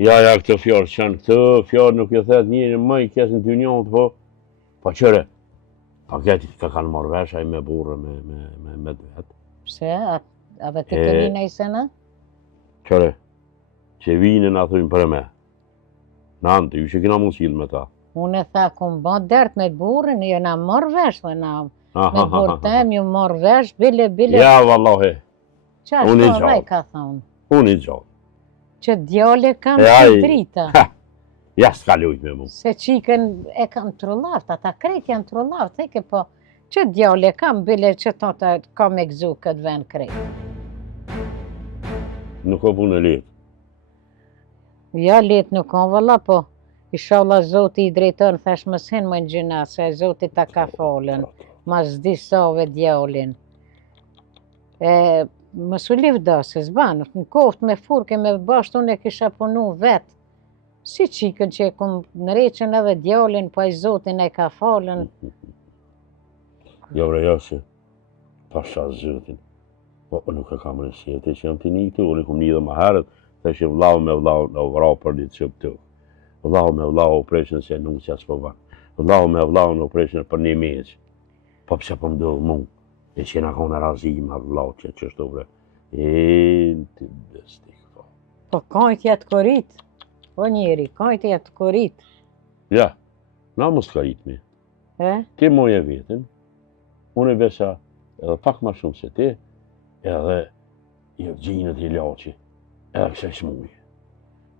Ja, këtë fjallë qënë, këtë fjallë nuk e thet njëri më i kesë në dy njënë, po qëre, paketit ka kanë marrë vesh, a i me burë, me dvetë. Pse? A dhe të këmina i sena? Qëre, që vinën a thujnë për me. Në antë, ju që kina mund s'ilë me ta. Unë e tha, ku më bën dert me burën, jo na morë vesh, dhe na me burë tem, ju morë vesh, bile. Ja, vallahi, Qa unë i shto vaj gjallë. ka thonë? Unë i gjallë. Që djale kam E, të ai- drita. Ja, s'ka lujt me mu. Se qikën e kam trullavt, ata krejt janë trullavt, theke po, që djale kam, bile që ta ka me gzu këtë ven krejt. Nuk o punë e letë. Ja, let nuk ka valla, po, inshallah Zoti i drejton, thash mos hen më në gjina, se Zoti ta ka falën, mas disave djalin. Mos u livda, se zban, në kohët me furke, me bashkë unë e kisha punu vetë. Si qikën që e kum nëreqen edhe djalin, po ai Zotin e ka falën. Jo, bre, jo, se pasha zëtin. Po, nuk e kam rësjetë që jam të një këtu, unë i kom një dhe më herët, të që vlau me vlau në vrau për një cëp të. Vlau me vlau opreshen se nuk që asë po vanë. Vlau me vlau në opreshen për një meqë. Po pëse po më do mu, e që në kone razim a vlau që qështu bre. E, të bestik, po. Po kajt jetë korit. O njeri, kajtë e të korit. Ja, na mos ka ritmi. Ti moje vetën, unë e besa edhe pak ma shumë se ti, edhe i gjinët i laqi, edhe kësa i smuj.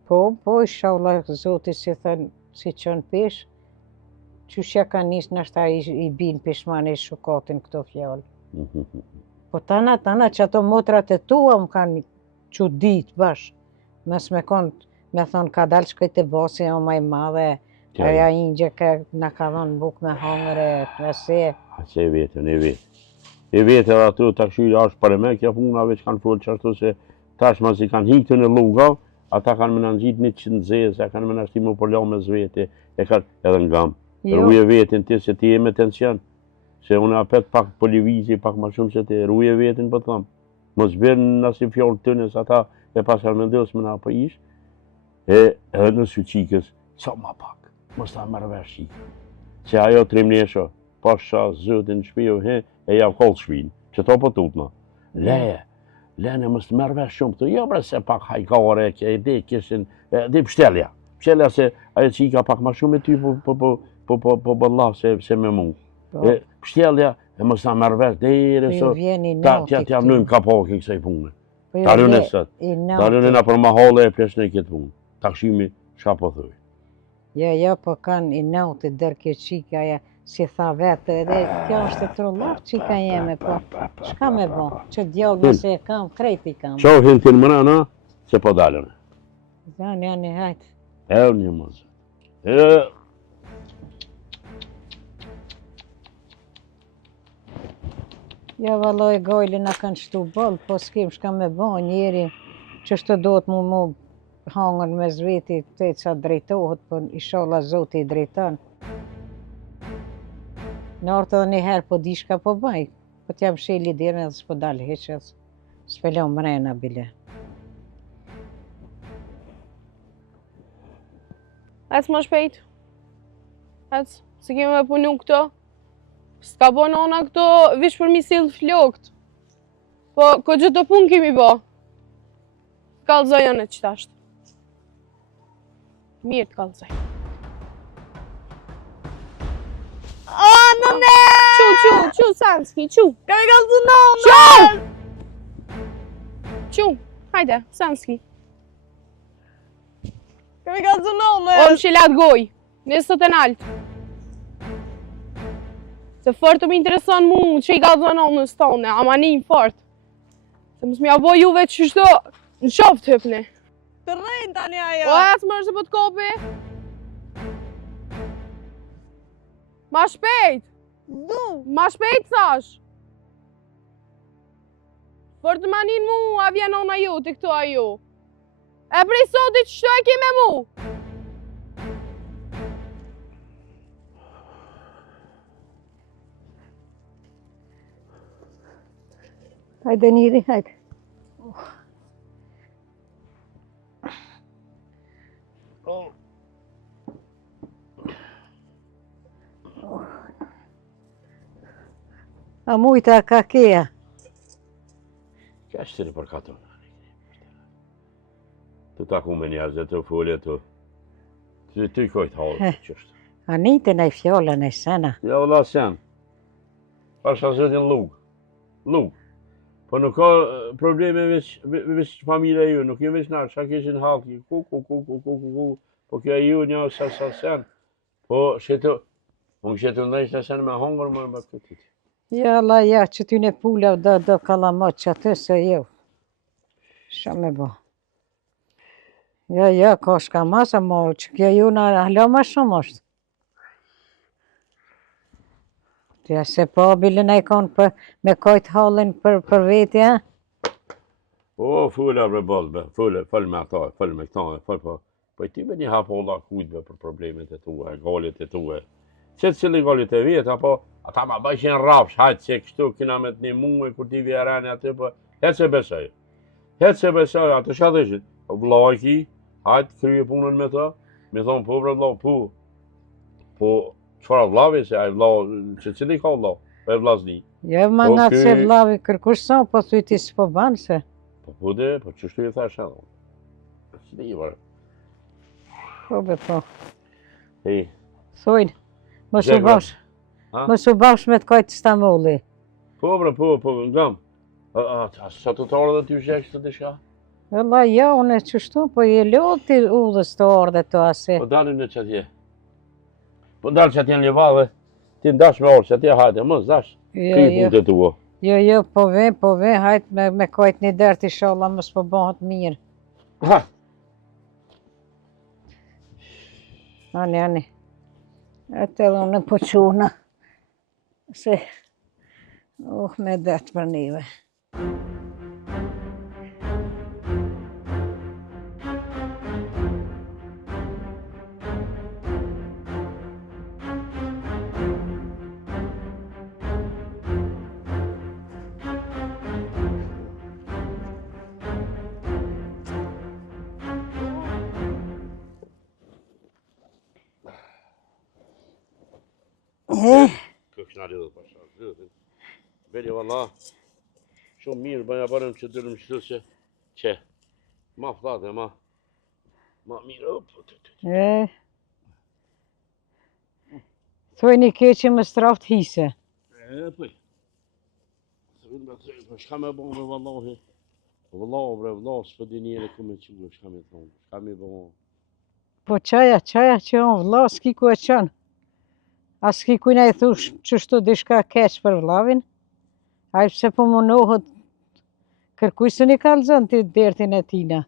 Po, inshallah, zoti si thënë, si qënë pesh, qyshja ka njës nështë i bin pishmane i shukatin këto fjallë. Po tana që ato motrat e tua më kanë që ditë bashkë, mes me thonë ka dalë shkojt e basi o maj madhe, aja ingje në ka dhonë buk me hangre, nëse. Se e vetën, e vetë. E vetë edhe ato të këshyri ashtë për e me, kja punave që kanë folë që ashtu se tashma si kanë hikë në lugav, ata kanë më nëngjit një që nëzeze, kanë më nështi më përlo me zvete, e kanë edhe në gamë. Ruje vetën ti se ti e me tension, se unë apet pak polivizi, pak ma shumë se ti, ruje vetën për thamë. Mos bërë nësi fjallë të nësë ata e pasar me ndës më nga për ishë, edhe në suqikës, sa ma pak, mos ta mërë vesh qikë. Se ajo trimnesho, pasha zëtin shpiju, e javë kollë shpinë, që to po tutna. Lene mos të mërë vesh shumë, të jo bre se pak hajkare, e di kishin, di pështelja. Pështelja se ajo qika pak ma shumë e ty po bëllah se me mu. Pështelja, e mos ta mërë vesh, dhe so, t'ja vnujmë kapaki kësaj punë. Ta rënë e sëtë, ta rënë e për mahale e plesne këtë punë. Ta këshimi shka po thuj. Ja, po kanë i nautë dërë kjo qika, si tha vetë, edhe kjo është e trullaf qika jeme, po shka me bo, që djallë nëse e kam, krejt i kam. Qo hin t'in mëna, na, se po dalën. Janë, hajtë. E një mëzë. Ja, valoj, gojli na kanë shtu bolë, po s'kem shka me bo, njeri që shtë do të mu hangën me zveti të ca drejtohet, po ishallah zoti i drejton. Në ortë edhe njëherë po di shka po baj, po t'jam sheli dirën edhe s'po dalë heqës, s'pelon mrena bile. Ecë më shpejt. Ecë, se kemi me punu këto. S'ka bo nona këto vish për mi silë flokt. Po, ko gjithë të punë kemi bo. T'kallëzoj janë e qëta ashtë. Mirë t'kallëzoj. O, nëne! Qu, Sanski, qu. Kami kallëzu nonën! Qu, hajde, Sanski. Kami kallëzu nonën! O më shilat goj, nësët e naltë. Se fort të më intereson mu që i kallëzoj nonës tone, ama një fort. Se mësë mja bo juve që shto në shoftë hypni. Të rrejnë tani ajo! O, ecë më është po t'kopi. Ma shpejt! Du! Ma shpejt thash! Fort të manin mu, a vjen nona ju, të këtu a ju. E prej sotit që shto e ki me mu. Hajde njëri, hajde. A mujta ka keja? Qa është të për katon? Të taku me njerëzë, të folje, të i kojtë halë që është. A nite në i fjollën e sena? Ja, vëlla sen. Pasha zëtin lugë. Po nuk ka probleme veç familja ju, nuk je veç nërë, qa kishin haki, ku, po kjo ju një sen. Po shetë, unë shetë ndajshtë sen me hongër më më këtë. Ja, la, ja, që ty në pula do kalamot që atë se jo. Shë me bo. Ja, ka shka masa, mo, që kjo ju në ahlo ma shumë është. Ja, se po, bile në i konë me kojtë halën për veti, ja? O, fulla bre bolbe, full me ata, full me këta, po i ti me një hapolla kujtve për problemet e tue, galit e tue. Qëtë cili galit e vjetë, apo ata ma bëjshin rafsh, hajtë se kështu, kina me të një muë, kur ti vjerani aty, po, hetë se besoj. Atë shka dhe ishit, vlajki, hajtë kryje punën me ta, me thonë, po bre vla, po, qëfar vlavi, se aj vla, që cili ka vla, po e vlazni. Jo, ma nga se vlavi kërkush sa, po të ti s'po banë se. Po dhe, po qështu i thash edhe. Qëti i vërë. Po be po. Hej. Thojnë, mos u Gjegla. bash. Ha? Mos u bash me të kajtë Stambolli. Po, bre, po, ngam. Sa të orë dhe ty shekës të dishka? Valla ja, unë e qështu, po je loti udhës të ardhe të ase. Po dalin në qëtje. Po dalë që atje në Livadhe, ti ndash me orë që atje hajde, mos dash. Jo, Këj jo, punë të tua. jo, po ve, hajtë me kajtë një dertë inshallah mos po bëhet mirë. Ha! Ani. Atë edhe unë po quna. Se, me detë për nive. Kështë në rrëdhë pasha, rrëdhë. Beli valla, shumë mirë, bëja bërëm që dërëm qëtë që ma flate, ma mirë, Thuj një keqe më straft hise. Pëj. Shka me bon, bre, vallahi. Vallahi, bre, vallahi, s'pë di njëre ku me qyre, shka me thonë, shka me bon. Po qaja që on vlla, s'ki ku e qënë. A s'ki ku në i thush qështu dishka keq për vllavin. A i pse po munohet kërkuj se një kalzën të dertin e tina.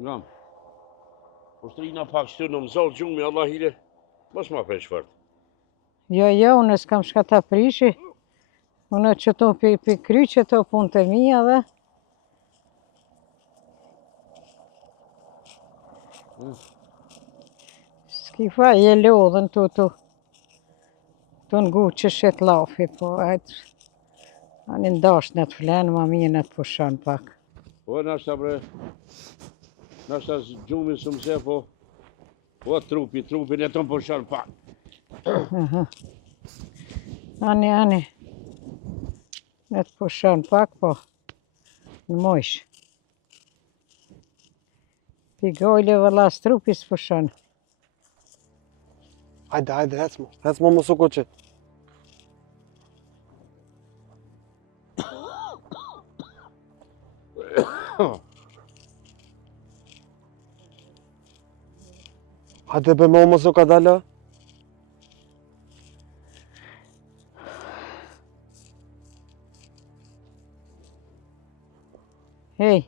Ngam, ushtrina pak shtu në mëzallë gjumi, Allah hile, mos ma për shfart. Jo, unë s'kam shka ta prishi. Unë që to pi kry që to punë të mija dhe. S'ki fa, je lodhen të ngu që shet lafi, po ajtë. Anë ndash në të flenë, ma mirë në të pushon pak. Po, nashta bre, nashta gjumi së mëse, po trupin e të më pushon pak. Ani. Në të pushon pak, po. Në mojsh. Pi gojle vëlla strupi së pushon. Hajde, hec mo mësu ko qëtë. Hajde be mo mësu ka dalë. Hej,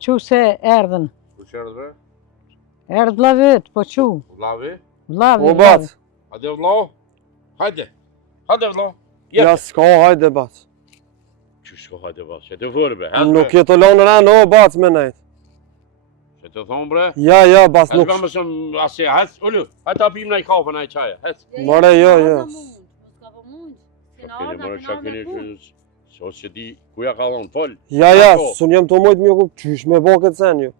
qu se erdhen. Ku qërët bre? Erdh vllavet, po qu. Vlavi? Vllavi. O bat, Hajde vlo? Hajde vlo? ja s'ka hajde bat. Që shko hajde vlo? Që të vërë bre? Nuk je të lonë rënë, o bat me nejtë. Që të thonë bre? Ja, bas Hajde nuk. ka mësëm asë, hajtë, ullu, hajtë apim në i kafe në i qaja, hajtë. More, jo. Shakini mërë, shakini që, ose që di, kuja ka dhonë, fol. Ja, së njem të mojtë mjë ku qysh me bo këtë sen ju.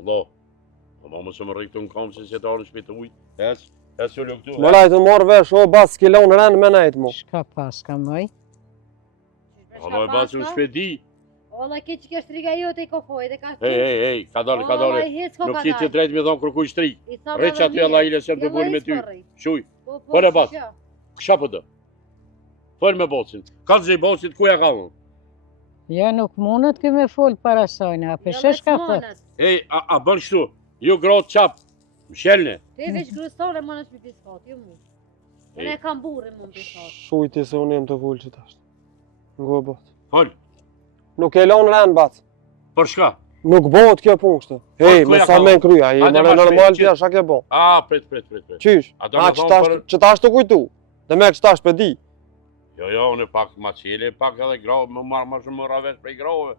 Allah, ma mësëm rikëtu në kamë se se të arën shpitë ujtë, hajtë ullu këtu. Më lajtë marrë vesh, o bas s'ki lonë rënë me nejtë mo. Shka pas ka mëj? Allah e basë në shpedi. Ola ke që ke shtriga jo të i kofoj dhe ka Hej, ka dalë. Nuk si të drejtë me thonë kërkuj shtri. Req aty Allah ile se më të full me ty. Shuj, për e basë. Kësha për dë? Fol me bosin. Ka të zhej bosit, kuja ka dhënë? Ja, nuk mundet këme full para sajnë, a peshesh ka thë? Ej, a bën kështu, ju grotë qapë, më shelne. Te veç grëstore më nësh me piskat, ju mu. Unë e kam burë më piskat. Shujti se unë jem të full që tashtë. Ngo bat. Fol, Nuk e lonë rënë bat. për shka? Nuk bëhet kjo punë kështu. Hej, me sa men kryja, i Hajde, mërë ma normal shpejt, tja, shak e bo. A, pret. Qysh? A do me thonë për... Që ta është të kujtu. Dhe me që ta është për di. Jo, unë pak ma qele, pak edhe grave, më marrë ma shumë më ravesh prej grave.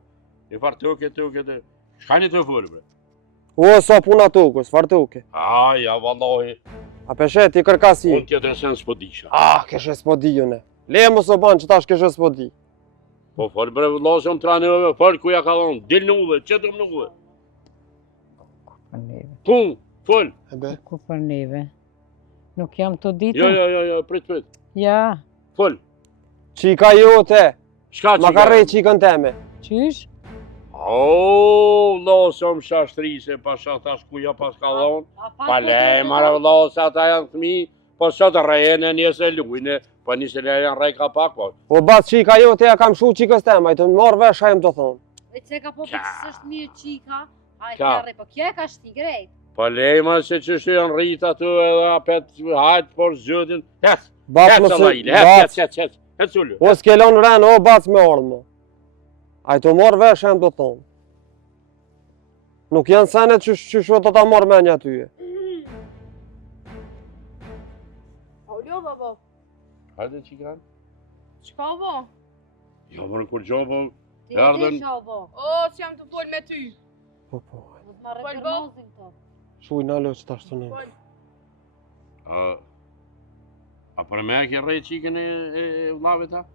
I farë tëke, shka një të full, bre? O, sa puna tukës, farë tuke. A, ja, vallahi, A peshet, i kërkasi. unë tjetër sen s'po disha. Keshe s'po di jone. Le më së banë që ta është keshe s'po di. Po fol bre, lasëm traneve, fol kuja ka dhonë, dil në uve, që të më në uve? Për neve. Pun, fol. E be. Ku për neve? Nuk jam të ditë? Jo, prit. Ja, Fol. Qika jote, Shka që ma ka rej qikën teme. qysh? O, losëm shashtri se pasha tash ku ja pas kallon. Pa lej, marë losë, ata janë fëmi, po sot rejene njëse lujne, po njëse lejen rej ka pak, po. O bas qika jote ja kam shu qikës tema, i të marrë vesh hajmë të thonë. E që ka po për që është mirë qika, a e Ka. kërë, po kje ka shti grejt. Po lej ma se që shtu janë rrit aty edhe apet hajtë por zëtin. Hec, Bas hec më Allah se... ile, hec, hec ullu. O s'kelon rënë, o bas me ardhë më. A i të marrë vesh hajmë të thonë. Nuk janë senet që shtu të ta marrë menja tyje. Oljo, babo. Hajde qikran. Qka bo? Jo, mërë kur gjobo, Ti e ardhen. desha o bo. O, që jam të fol me ty. Po, po. Do të marrë Fol, kërmozin këto. Shuj në alo që ta shtu në. Fol. A për me ke rej qikën e vlave ta?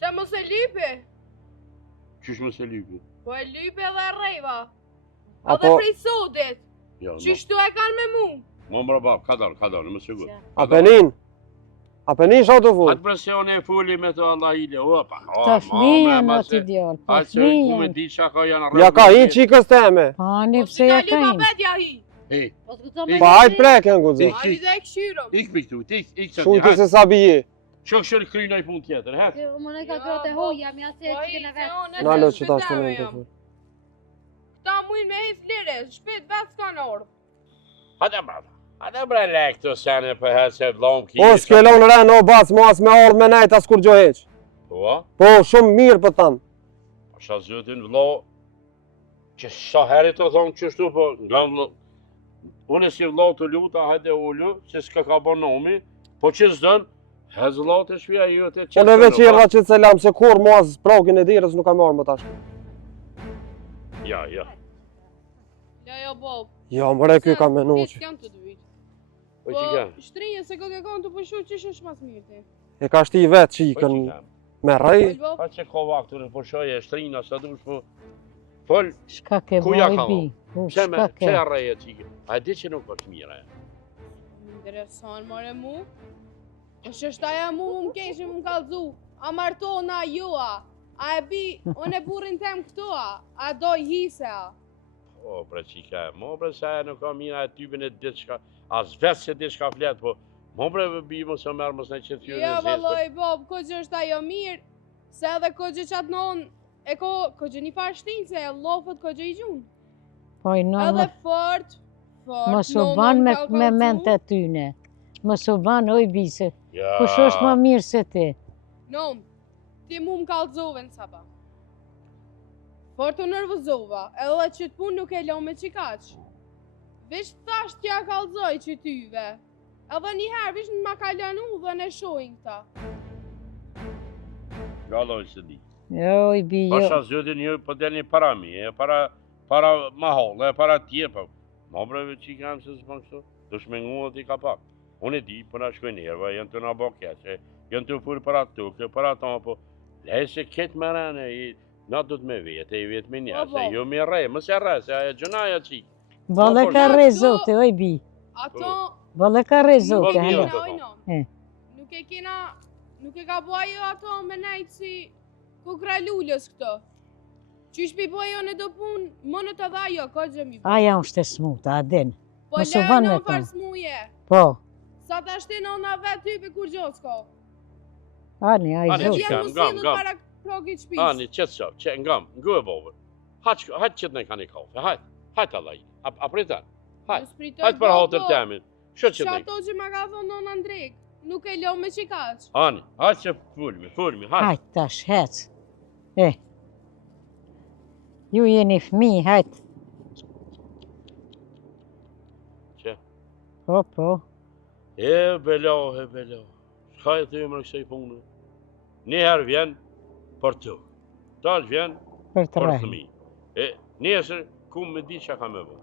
Se mos e lipi. Qysh më se lypi? Po e lipi edhe rejva. Apo, Edhe prej sotit. Jo, Qishtu e kanë me mu. më mërë bab, ka dalë, më sigur. Apenin. Apenin shau të full. Atë presione e fulli me të Allah ile, opa. Të fëmijën o t'i djallë, të Aqë ku me fëmijën. di qa ka janë rrëmë. Ja ka hi qikës teme. Pani Po pse si ja ka ka lipa hinë. bedja hi. Ej, Po s'ku Pa hajt preken guzi. Ik, Hajde dhe e këshyrëm. ik piktu, ik që Shuj ti, të se sa bije. Shok shërë kryna i pun tjetër, he? Më në ka kërët e hoja, mi asë e Po qikën e vetë. Në alo që ta shtu në të full. Këta mujnë me his lire, shpet vetë s'ka në orë. Hajde bre lek të sene për he se vlom ki. O s'kelon rënë, o bas, mo as me ardhë me nejt as kur gjo heq. Po, Po, shumë mirë për tamë. pasha zëtin vlo, që sa herit të thonë qështu, po nga vlo. Unë si vlo të luta, hajde ullu, që s'ka ka bo nomi, po që s'dën, hez vlo të shpia jote që Po në veç i rra që të selam, se kur mo as progin e dirës nuk ka marrë më tash. Ja. Lajo Bob. Ja, mëre ky ka menu që. S'kan të dyjt. Po që ka? Shtrinje se ko ke konë të pëshu që është mas mirë ti. E ka shti vetë Po që qikën ka? me rej. Fol Bob. Pa që ko vaktu në përshoje, shtrina, sa dush po. Fol, Shka ke Ku ja boj ka bi? pse Shka me, ke? pse arreje qike? A di që nuk është mire. Më intereson more mu. Po shështaja mu më keshë më kalzu. A martona joa. A e bi, unë e burin tem këtoa. A doj hisea. O, bre qika, mo bre se nuk ka mira e typin e ditë shka, as vetë se ditë shka fletë, po, mo bre bi më së merë mësë në që t'jurë Ja, në zesë. valoj Bob, ko gjë është ajo mirë. Se edhe ko gjë qatë non, e ko gjë një farë shtinë, se lofët ko gjë i gjunë. Po i Edhe në fort, mos u ban me mente tyne. Mos u ban oj bise. Ja, Kush është më mirë se ti? Nom, ti mu më kalzove në saba. Fort të nervozova, edhe që të punë nuk e lo me qikaq. Vish thash t'ja kalzoj që tyve. Edhe njëherë vish në ma kalanu dhe në shojnë këta. Galloj se di. Oj bi jo. Pasha zëtin një po del një para mi, e para maholle, e para tje, po, mo bre që kam se s'pan kështu, du shmengu ti ka pak. Unë e di, po na shkoj nerva, janë të na bo keqe, janë të furë para tukë, para ta, po, lej se ketë më rene, na du të me vete, i vetë me një, se jo me re, më se re, se aja gjënaja qikë. Bale ka re zote, oj bi. Ato, Bale ka re nuk zote, e Bale hene. ka- kena, ojno. E. Nuk e ka bua jo ato me najtë si kukra lullës këto. Qysh pi bua jo në do punë, më në të dha jo, ka gjë mi bua. Aja unë shte smuta, adin. Po mos u le ban në me farë tonë. smuje. Po, Sa ta shtinë ona vetë ty për kur gjotë s'ka. ani, aj Ani, Dhe zote. qika, vjen ngam, musilët ngam. para progit shpis. Ani, qëtë së, që ngam, ngu e bovër. Hajtë qëtë në ka një kafe, hajtë Allah i, apritan, hajtë për hotër temin, shë Që qëtë në. ato që ma ka thonë nona Andrek, nuk e lo me qikaq. Ani, hajtë që fulmi, hajtë. Hajt tash, hec. Ju jeni fmi, hajt. Që? Po. E belo. Shka e të më në kësaj punë? Njëherë vjen për të. Tash vjen Për të për rejnë. thëmi. E nesër ku me di që ka me vë.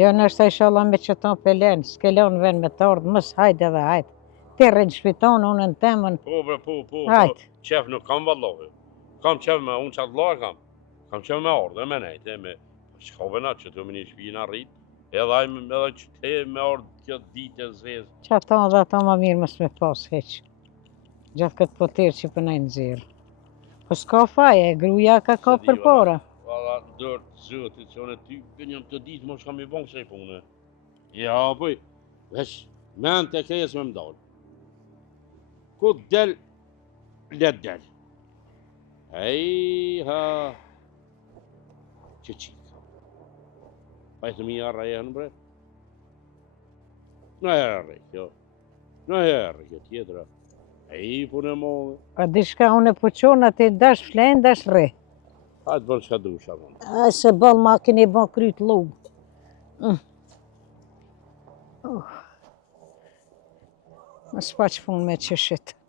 Jo nështë e shala me që ton pelen, s'kelon ven me të ardhë, mës hajde dhe hajde. Ti rrinë shpiton, unë në temën, Po, hajde. qef nuk kam vallohi. Kam qef me, unë qatë loa kam. Kam qef me ardhe, me nejte, me shkove na që të më një shpina rrit. Edhe që te me ardhe kjo ditë e zezë. Që ato dhe ato ma mirë mës me pas heq. Gjatë këtë potirë që përna i nëzirë. Po Po s'ka faje, gruja ka për para. Valla, ndërë të zëti, që në ty, për njëm të ditë, më shkam i bon kësaj punë. Ja, pëj, veç, men të kejes me mdallë. Ku del, let del. Ej, ha, që qika. Pa e të mi arra e në bre? Në herë, kjo. Në herë, kjo tjetëra. Ej, punë e modhe. A di shka unë e poqona të dash flen, dash re. Hajtë bërë shka dusha, më. A se bal ma keni ban kryt lugë. Më s'pa që punë me qëshit.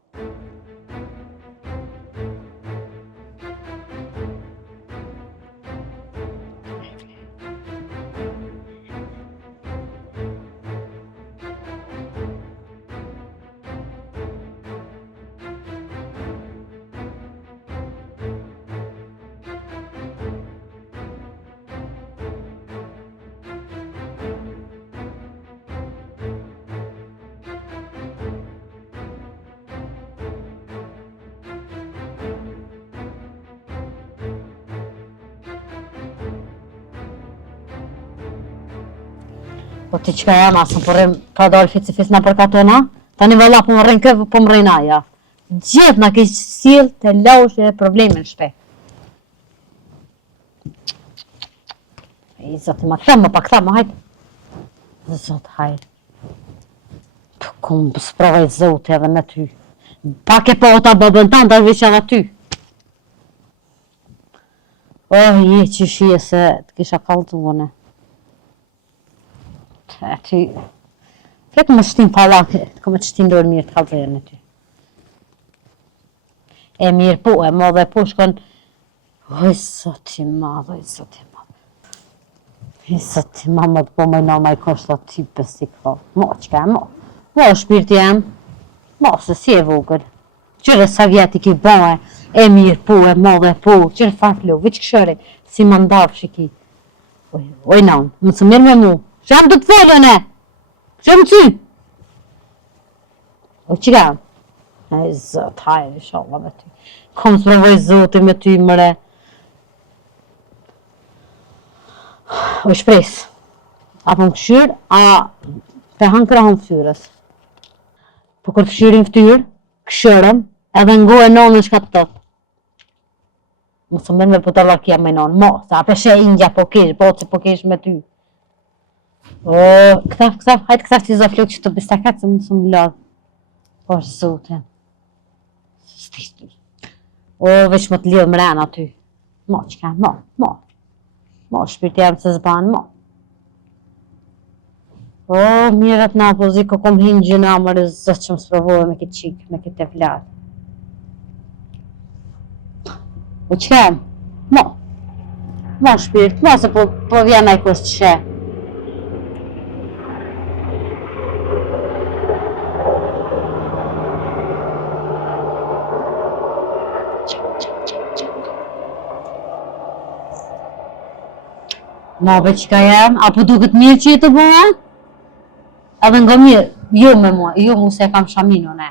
Po ti qka jam asën, po rrim ka dalë fici na për katona, tani valla po më rrin këvë, po më rrin aja. Gjithë na ke sjell të laush e probleme në shpe. I zoti ma këthem, hajtë. Zot, hajtë. Po kom spravaj zoti edhe me ty. Pak e po ta babën tanë, da veç edhe ty. Je që shije se të kisha kallëtuone. Ty, fletë më shtim palake, të kom e të shtim dorë mirë të kalëzërën e ty. E mirë po, e madhe po shkon, oj, zoti madhe, oj, zoti madhe. I zoti madhe, po majna ma i kështë aty pësi këfa. Mo, qka e mo? Mo, shpirti jem. Mo, se si e vogël. Qyre sa vjeti ki bëhe, e mirë po, e madhe po, qyre farflo, vëq këshëri, si më ndafë shiki. Oj, nan, më të mirë me mu. Sham të të folën e? Sham ty? O qika? Aj zot, hajre, shala me ty. Kom së provoj zoti me ty mëre. O shpres. Apo më këshyr, a pe hanë krahën ftyrës. Po kër fshyrin ftyrë, këshërëm, edhe ngoj e nonë në shka të tëtë. Më së mërë me putar lakia me nonë. Mo, sa apeshe ingja po kesh, po që po kesh me ty. O, hajtë këtaf që zaflok që të bistakat se më më lodhë. Po, zote. O, veç më të lidhë më rena ty. Mo, qka, mo. Mo, shpirti jam se zbanë, mo. O, mirët na, po zi ko kom hinë gjëna, mërë zëtë që më sprovohë me këtë qikë, me këtë e vladë. O, qka, mo. Mo, shpirt, mo, se po vjen aj kës të shë. Ma be qka jem, apo duket mirë që jetë të bëha? Edhe nga mirë, jo me mua, jo mu se kam shaminën e.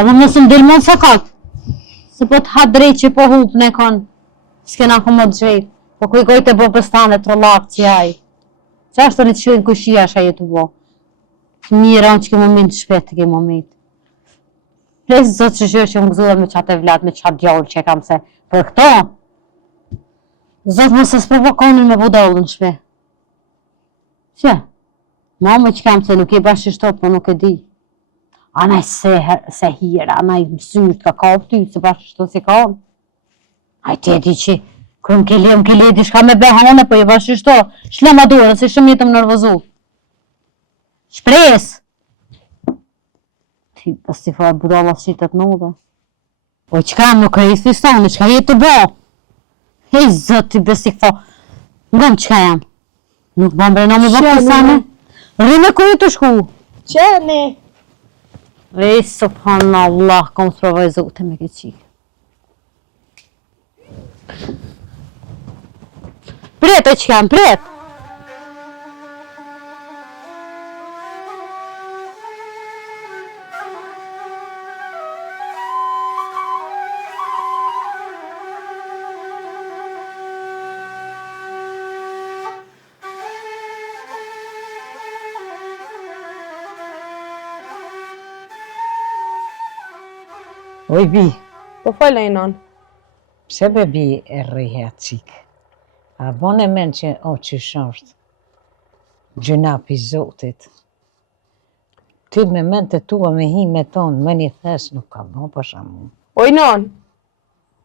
Edhe mësë më delmon sa katë. Se po të hatë drejt që po hupë në kanë, s'kena ku më të gjejtë. Po kuj gojtë e bo pëstane të rëllakë që jaj. Që ashtë të një të shkojnë kushia shë jetë të bo. Mira unë që ke moment të shpetë të ke moment. Presë zotë që shërë që më gëzua me qatë e vlatë, me qatë djallë që e kam se për këto. Zotë më se s'provokonin me budallë në shpe. Që? Mama që kam se nuk e bashkështo, po nuk e di. Anaj se hira, anaj mësyrët ka kapë ty, se bashkështo si ka. Aj te di që, kërë më ke le, di shka me behane, po e bashkështo. Shlema dorë, se shumë jetëm nërvëzu. Shpres! Ti, pas ti fa budalla së qitët në dhe. Po që kam nuk e i thistoni, që ka jetë të bo? Hej, zëti, besi këto, nga më qëka jam? Nuk bëm brena me bërë pësane? Rime ku e të shku? Qeni! Ej, subhanallah, kom së provoj zote me këtë qikë. Pret, o që kam, pret! Oj bi, Po falej non. pse bebi e rrihe atë qikë? A bon e men që o që shashtë gjunapi Zotit. Ty me men të tua me hi me tonë, me një thes nuk ka bon për shamu. Oj non,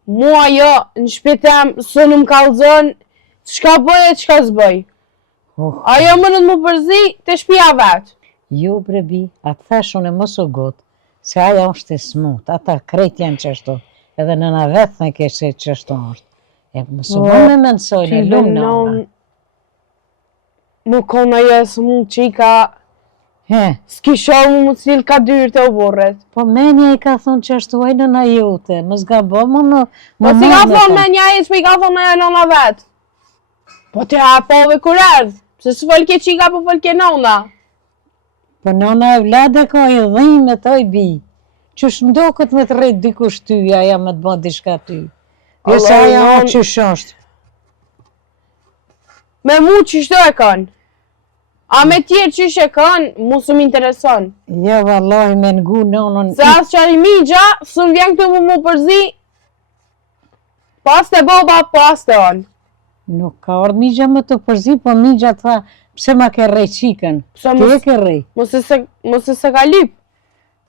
mua jo në shpitem së në më kalzën, çka bëj e çka s'bëj. Ajo më në të më përzi të shpia vetë. Jo brebi, atë thesh unë e mos o gotë, se aja është e smut, ata krejt janë qështu, edhe nëna vetë në ke se qështu është. E mësë më me mensoj në lumë nëna. Më kona jo e smut qika, He, s'ki shohë më cilë ka dyrë të oborret. po menja i ka thonë qështu aj nëna jote, më s'ga bo më Po si ka thonë me nja e që i ka thonë me nëna vetë. Po të hapove kur erdhë, se së folke qika po folke nëna. Po nëna e vlada ka i dhime të oj bi. Qësh mdo këtë me të rejtë dikush ty, aja me të bënë dishka ty. Pjesa Allah, aja o non. qësh është. Me mu qishto e kanë. A me tjerë qish e kanë, mu së m'intereson. Ja vallahi me ngu nonën. Se asë që i migja, së më vjen këtu mu përzi, pas të boba, pas të onë. Nuk ka ardhë migja më të përzi, po migja tha, pse ma ke rej qikën? Pse Ti e ke rej. Mos e se ka lyp.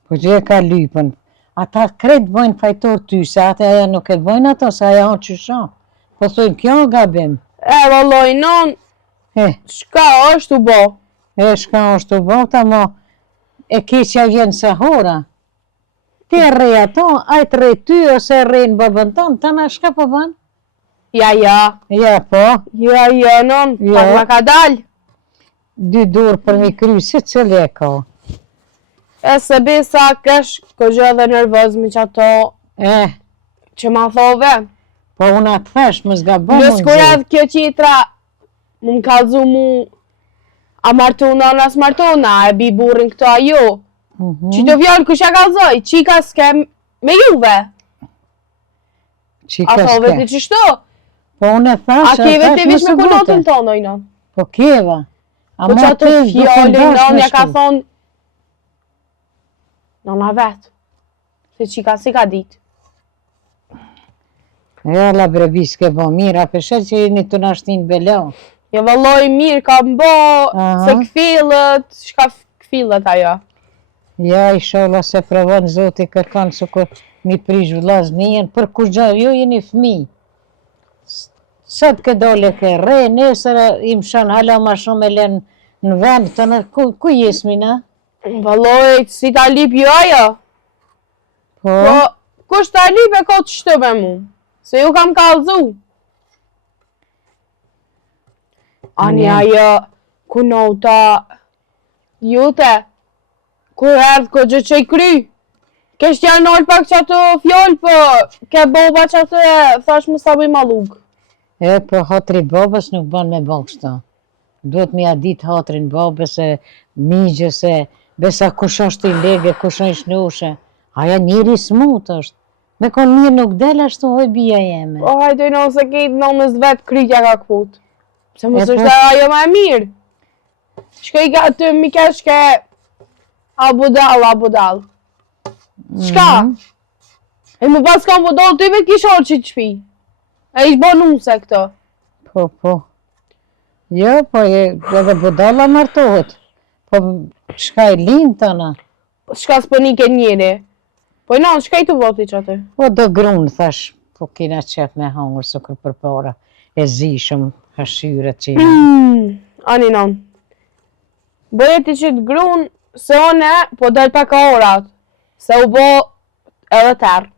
Po që e ka lypën. Ata krejt bojnë fajtor ty, se ata aja nuk e bojnë ato, se aja o qysha. Po thujnë, kjo o gabim. E, valloj, non, shka është u bo? Shka është u bota, mo e keqja vjen se hora. Ti e rej ato, ajtë rej ty, ose rej në babën tonë, tana shka po banë? Ja, Ja, po, ja, non, Ja. pak ma ka dalë. 2 dorë për mi kry, si cële e ka. E se bisa kesh, ko gjë dhe nervoz me që ato që ma thove. Po unë atë thesh, më s'ga bo Nësë kur edhe kjo qitra, më kalzu mu, a martuna, nësë martuna, e bi burin këto a ju. Që të vjallë kusha kalzoj, qika s'ke me juve. A thove ti qështu? Po unë e thash, A keve ti vish me konotën tonë, ojno? Po keva. Po që ato fjallin, nonja ka thonë, nona vetë, se qika si ka ditë. Ja, la brebi s'ke bo mira, peshe që jeni të nashtin belo. Jo vëlloj mirë, ka mbo, se këfilët, shka këfilët ajo. Ja, i shola se provon zoti kërkan së kur mi prish vllaznien, për kur gjë, ju jeni fmi. Sot ke dole ke re, nesër im shon hala ma shumë e len në vend, të në ku jesmi na? Vëlloj, si ta lip jo ajo. Po, kush ta lip e ka të shtë me mu, se ju kam kallzu. Ani ajo, ku nota, jute, kur erdhë ko gjë që i kry. Kesh t'ja nolë pak që ato fjollë, po ke boba që ato e thash më sa bëj malug. E, po hatri babës nuk ban me bon kështu. Duhet me ja dit hatrin babës e migjës e besa kush është i lege, kush është nushe. Aja njëri smut është. Me kon mirë nuk del ashtu hoj bia jeme. O, hajtoj në se kejtë nënës vetë krytja ka këput. Se më së është ajo ma e mirë. Shka i ka të mi keshke abudal. Shka? E më pas kam budal të i vetë kisha orë që të shpi. E ishë bo nuse këto. Po. Jo, po edhe budala martohet. Po shka i linë tëna. Shka s'pëni ke njëri. Po në, shka i të voti që atë? Po do grunë, thash, po kina qep me hangër së kërë për para. E zishëm, hashyret që i Ani non. Bëje ti që të grunë, se one, po del pak orat. Se u bo edhe tërë.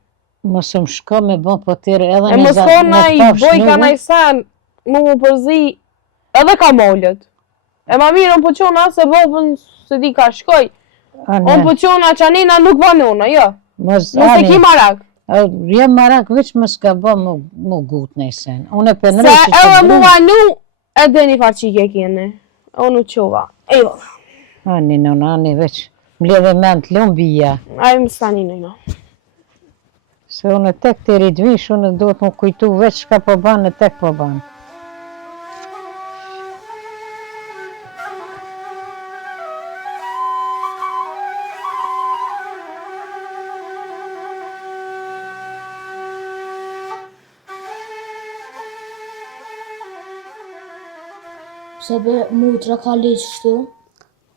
Mos më shko me bo po tërë edhe e më skona i boj ka na i sen, më përzi, edhe ka mollët. E ma mirë, po qona se vovën se di ka shkoj. Po qona që anina nuk vanona, jo. Nëse ki marak. Jo marak, veç më s'ka bo më gut në i sen. Unë e për se edhe më vanu, edhe një farë qike kjene. Unë u qova. Ejo. Ani, noni, veç. Mledhe men të lumë bia. Ajë më stani nëjno. Se unë tek të rritvish, unë duhet më kujtu veç shka po banë, tek po banë. Pse be mutra ka leq kështu?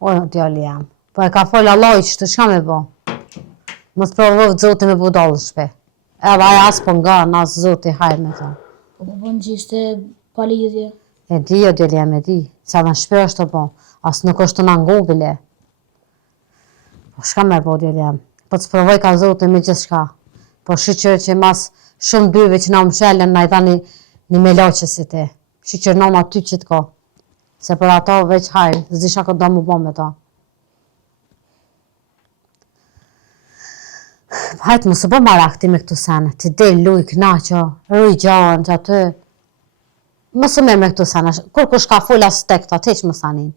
O, djali jam. Po e ka folë Allah që të shka me bo. Mos provovë zote me budallë shpe. Edhe aja as po nga, as zote hajë me ta. Po po në gjiste pa lidhje. E di, o djali jam e di. Se edhe në shpe është të bo. As nuk është të nangobile. Po shka me bo djali jam. Po të sprovoj ka zote me gjithë shka. Po shqyqër që mas shumë dyve që na më shellen na i tha një meloqës si ti. Shqyqër nona ty që të ka. Se për ato veç hajë, zisha këtë do më bo me ta. Hajtë mos e bo marak ti me këtu sene, ti del luj, knaqo, ruj gjanë që aty. Mos e merr me këtu sene, kur kush ka full as tek ta, heq mos anin.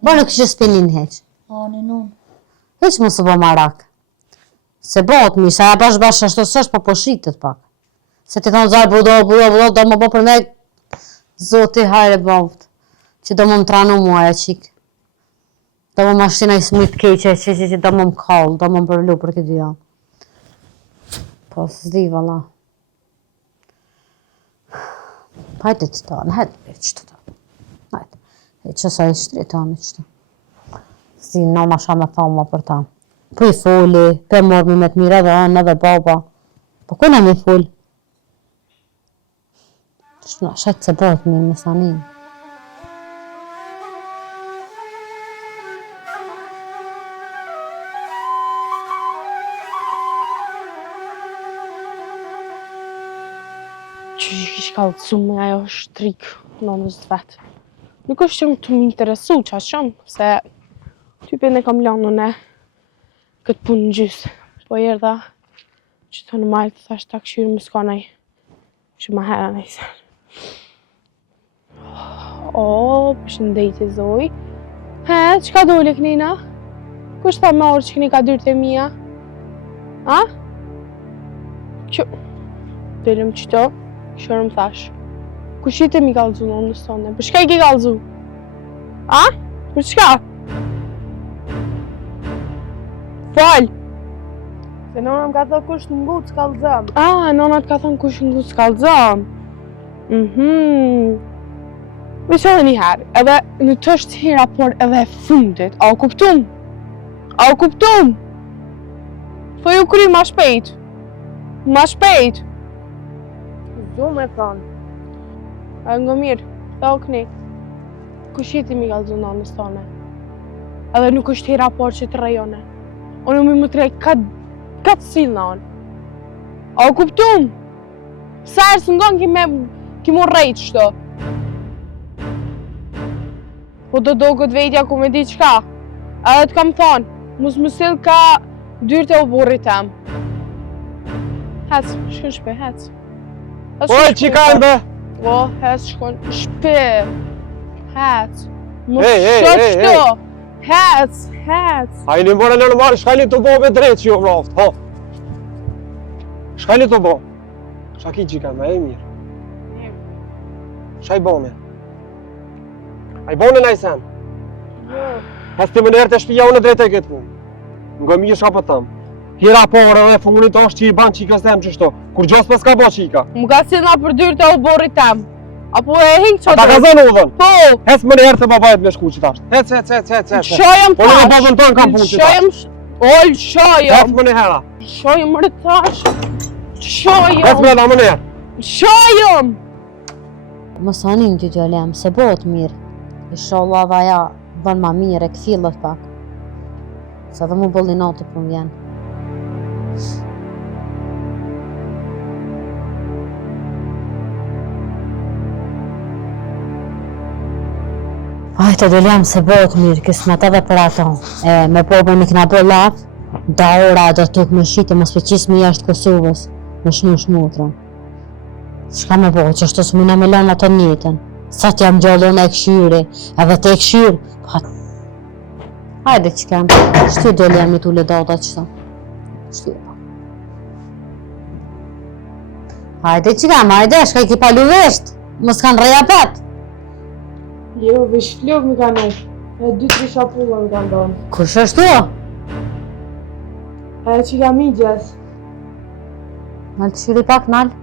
Bo në kështë spinin heq. Ani nun. Heq mos e bo marak. Se bot mi, sa ja bash ashtu s'është, po shitet pak. Se ti thonë zarë budo, do më bo për me, zoti hajre boft. Që do më tranu mua e qik. Do më mashtina i smit keqe, që do më kallë, do më përlu për këtë janë. Po, s'di valla. Hajde të tonë, hajde për qëtë tonë. Hajde. E qësa i shtri tonë qëtë. S'di nona sha me thoma për ta. Po i foli, për mormi me të mire dhe anë edhe baba. Po kuna mi fol? Shna, shetë se bot mi me sanin. Që i kish kallëcu me ajo shtrik nonës vetë. Nuk është që më të më interesu që ashtë shumë, se typin e kam lanën e këtë punë në gjysë. Po erdha që të në majtë, thashtë ta këshyrë më s'kanaj që ma hera nejse. O, përshëndetje Zoj. He, qka dole kënina? Kush tha me orë që këni ka dyrët e mija? A? Që... Delëm qëto. Shërë më thash, kush jete mi kallëzu në nonës tonë? Për shka i ki kallëzu? A? Për shka? Fal! Se nona më ka thënë kush në ngut s'kallëzëm. A, nona të ka thënë kush në ngut s'kallëzëm. Veç edhe njëherë, edhe në të është hera, por edhe e fundit. A u kuptum? A u kuptum? Po ju kry ma shpejt. Ma shpejt. Zumë e thonë. A nga mirë, tha o këni. Kush jeti mi kallëzu nonës tonë? Edhe nuk është hera por që të rejone. Unë mi më të rej katë silë në onë. A u kuptum? Sa erë së ndonë ki mu rejtë shto. Po do këtë vetja ku me di qka. Edhe të kam thonë, mus më silë ka dyrët e u burrit tem. Hec, shkën shpe, hec. O, qika e mbe! O, hec, shkon shpe. Hec. Mos Hey, shto. Hec, hec. A i një mërë në marë, shkajli të bo me drejtë që jo vraftë, ha? Shkajli të bo. Shka ki qika e mbe, e mirë. Shka i bone? A i bone na i sen? Hes të më nërë të shpija unë drejtë e këtë punë. Nga mi shka për tëmë. Hira porë dhe funit është që i banë qikës tem që shto. Kur gjosë pas ka bo qika. Më ka si nga për dyrët e u borrit tem. Apo e hingë që Ta ka zënë u dhënë. Po! Hes më nërë të babajt me shku që tashtë. Hec. Shojëm Po në tash. babën tonë kam punë që tashtë. Ol, Hes shojëm. më në hera. Shojëm rë tash. Hes Shojëm. më në më nërë. Shojëm. Mos anin të gjolem, se bot mirë. Inshallah dhe aja bën ma mirë e këthilët pak. Se dhe mu bëllin natë për më vjenë. Ajtë do lem se bot mirë, kismet edhe për ato. Me pobën i kna bë laf, da ora do tuk me shite, mos peqis me jashtë Kosovës, me shnu shmutrën. Shka me bo, që ashtu s'muna me lanë ato njëtën. Sa t'jam gjallon e këshyri, edhe te këshyri, hajde që kem, shty do lem i t'ule data qëta. Shty e pa. Hajde që kem, hajde, shka i ki palu vesht, mos kanë reja pat. Jo, vesh flok mi ka nejtë. E 2-3 shapulla mi ka ndonë. Kush është tu? E që ka migjes. Nalë të shiri pak, nalë.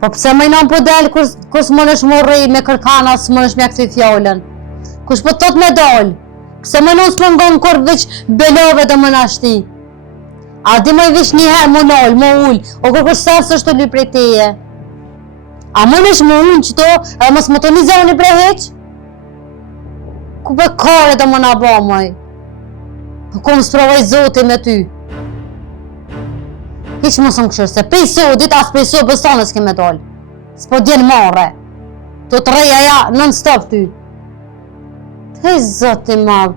Po pse më non po del kur s'monësh morri me kërkana, s'monësh me këtë fjallën? Kush po thot me dal? Pse më non s'lëngon kur veç belove do më nashti? A di më vish një herë më nol, më ull, o kur sas është të ly prej teje? A mënesh më ull qëto, edhe mos më të një zoni prej heq? Ku për kare do më nabo mëj? Po ku më sprovoj zoti me ty? Hiq mos më këshër, se pej sodit, as pej sodit bëstone s'ke me dollë. S'po djenë marre. Të të reja ja non stop ty. Te zoti madh,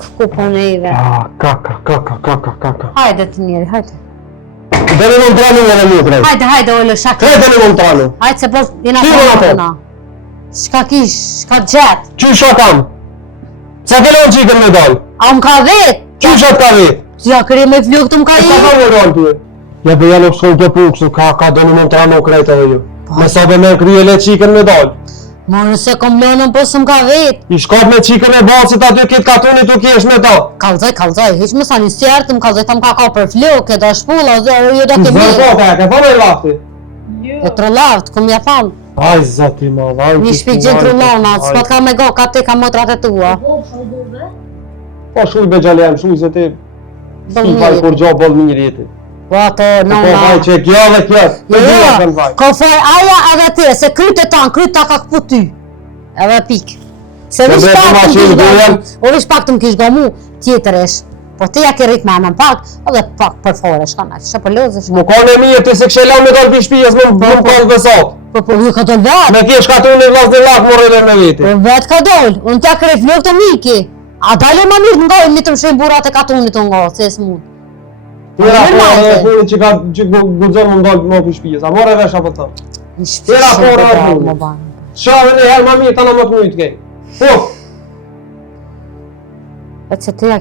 ku po neve. Kaka. Hajde të njeri, hajde. Dere në tranu në një prej. Hajde, ojle, shakë. Krete në tranu. Hajde se po jena Shkiro në përna. Shka kish, shka gjetë. Qysha kam? Se kelon qikën me dal? A më ka vetë? Qysha t'ka vet? Ja kërje me fluk të më ka Ka i? ka më rol t'u? Ja bëja në shkoj të punë kështu, ka do në tranu krejtë edhe ju. Me sa be me kryje le qikën me dal. Ma nëse kom lënën po së më ka vetë. I shkop me qikën e bacit aty këtë katunit u kjesh me ta. Kalzoj, hiq më sa një sjertë, më kalzoj ta më ka për fluk, e da shpulla, jo da ke Zërë mirë. po ka për e lafti. E trollavt, ku m'ja falë. Aj, zati ma, vaj. Një shpik gjithë trollona, s'pat ka me go, ka te ka motrat e tua. Po shuj be gjalem, shuj se ti. Si vaj kur gjo bol mirë jeti. Po ato, Po vaj nona. që kjo dhe kjo. Jo, ko faj aja edhe ti, se kryt e tanë, kryt ta ka këpu ty. Edhe pik. Se vish bre, pak ma të që i m'kish duhem. gomu, o vish pak të m'kish gomu, tjetër esh. Po ti ja ke rrit me anën pak, edhe pak për fore, shka na, që për lëzë, Më ka në mirë ti se kështë lau me dal për shpijes më kallë besat. Po ju ka dol vetë. Me kje shkatun e vlas dhe lak morele me veti. Po vetë ka dol, unë t'ja kërrej flok të miki. A dale ma mirë nga një të mshem burat e katunit të nga, se s'mund. Tjera Mirë, por edhe majte. punin që gudzon më ndalë më për shpijes. A more vesh apo të? Tjera por edhe punin. Shave në herë ma mirë, ta në më të mujtë kej. Po, E që ti ja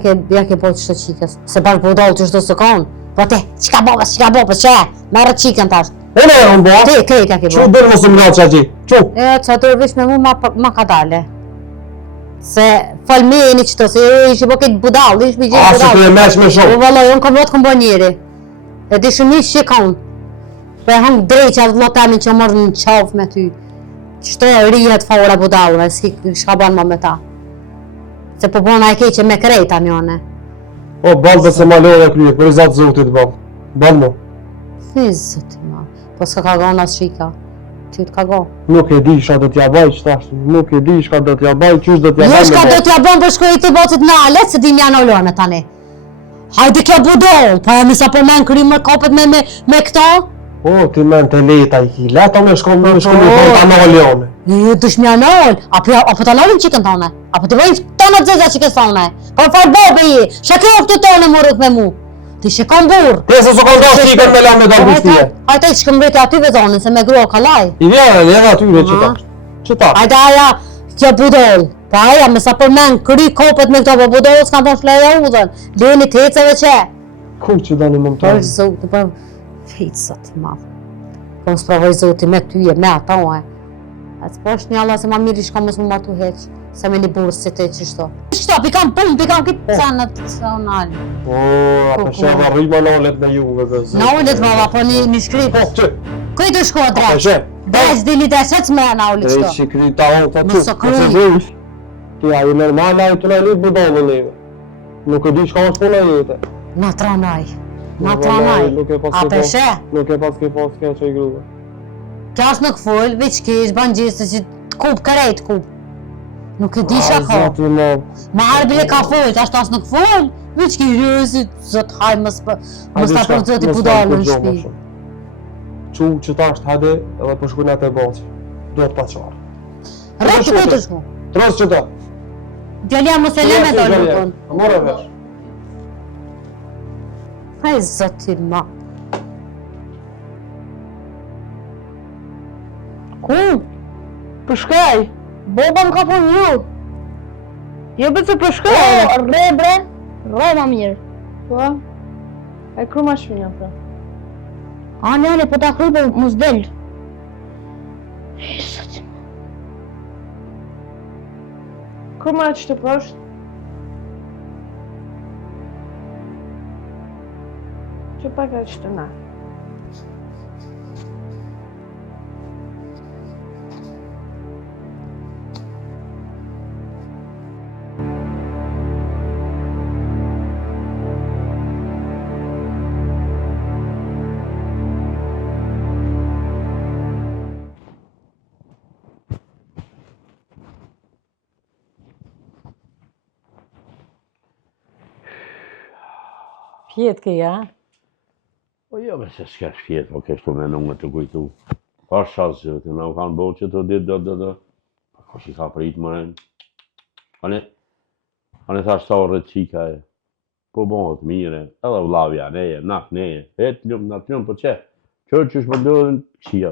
ke bojt qështë qikës, se bashkë po dojë të shdo së konë. Po ti, qika bopës, që? Merë qikën tash. unë e unë bo. Ti, krejt ja ke Qu bojt. dërë mos më nalë që aqi? Qu? E, që ato vish me mu ma ka dale. Se falmeni qëto, se ishi po këtë budal, ishi po gjithë A, se budal. të e meq me Po shumë. vallaj, unë kom botë kom bo njeri. E di shumë një që konë. Po e hëngë drejtë që atë vlotemin që mërë në qafë me ty. Qëto e rihet fora budalve, s'ka ban ma me ta. Se po bona e keqe me krejta njone. O, balë dhe se ma lodhe kryet, për i zatë zotit balë. Balë mu. Fizët ma. Po s'ka ka gona shika. Ty t'ka go. Nuk e di shka do t'ja baj qëtashtu. Nuk e di shka do t'ja baj, qysh do t'ja Jo baj shka me do baj. t'ja bon për shkoj të bocit në alet, se di mja në lone tani. Hajde kjo budol, pa e misa po me në kry më kopet me këto. O, ti men të leta i ki, leta me shko me shko me thonë ta në leone. Jo, dush mja në ol, apo ta nolim qikën tone, apo të vojnë tonë të zeza qikës tone. Po farë bobe i, shake oftë tone më rrët me mu. Ti shikon burë. Ti se s'u kanë dosh qikën me la me dalë bështije. Hajde që këmbreti aty vezonin, se me grua kalaj. I vjene, edhe atyre qëtash. Qëtash. Hajde aja, kjo budol. Pa aja, me sa përmen kry kopet me këto, po budol s'kan ton shleja udhën. Leni të heceve që. Kur që dani më më Për të? zotë, për fejtësat i madhë. Po më sprovoj zotë me tyje, me ata o e. E të posh një Allah se ma mirë i shka mos më martu heq. Se me një burës si të qështo. Qështo, pikam pun, pikam këtë canët se onalë. O, apo sheva rrima në olet me juve dhe zë. Në ullet baba, po një shkrip. Që? Kuj të shko Apo drejt? që? Drejt dili dhe shec me në ullet Drejt qëto. që kri ta onë të Mos që. o kry. Ti a i normal a i të nëjlit budolën neve. Nuk e di shka është puna jete. Na tranaj. Na Nuk e tranaj. pas A ke pas. peshe? Nuk e pas ke që i gruve. Qash nuk full, veç kish, ban gjithë që kup, kërejt kup. Nuk e di shka ka. Zati ma. Ma harë bile ka full, qash tas nuk full. Veç kish rësit, zot haj mës ta për zoti budalë në shpi. Qu që ta është hade edhe për shkunat e baqë. Do të pa qarë. Rëtë ku të shku. Trosë që ta. Djalja mos e leme do lukon. A more vesh. Haj zoti ma. Ku? Përshkaj. Boba më ka punë ju. Jo bëse përshkaj. O, rre bre. Rre ma mirë. Po. E kru ma shpinja pra. Ale, po ta kry për mos del. Kru ma që të poshtë. Që pak e që të na. Fjet ke ja? Po jo, me se s'ka fjet, po kështu me nungë të kujtu. Pa shasë zëtë, në u kanë bëllë që të ditë do. Po që ka pritë mëren. Ane thash ta orët qika e. Po bëhët mire, edhe vlavja neje, nak neje. Etë ljumë, natë ljumë, po që? Qërë që shpërdojnë këshia.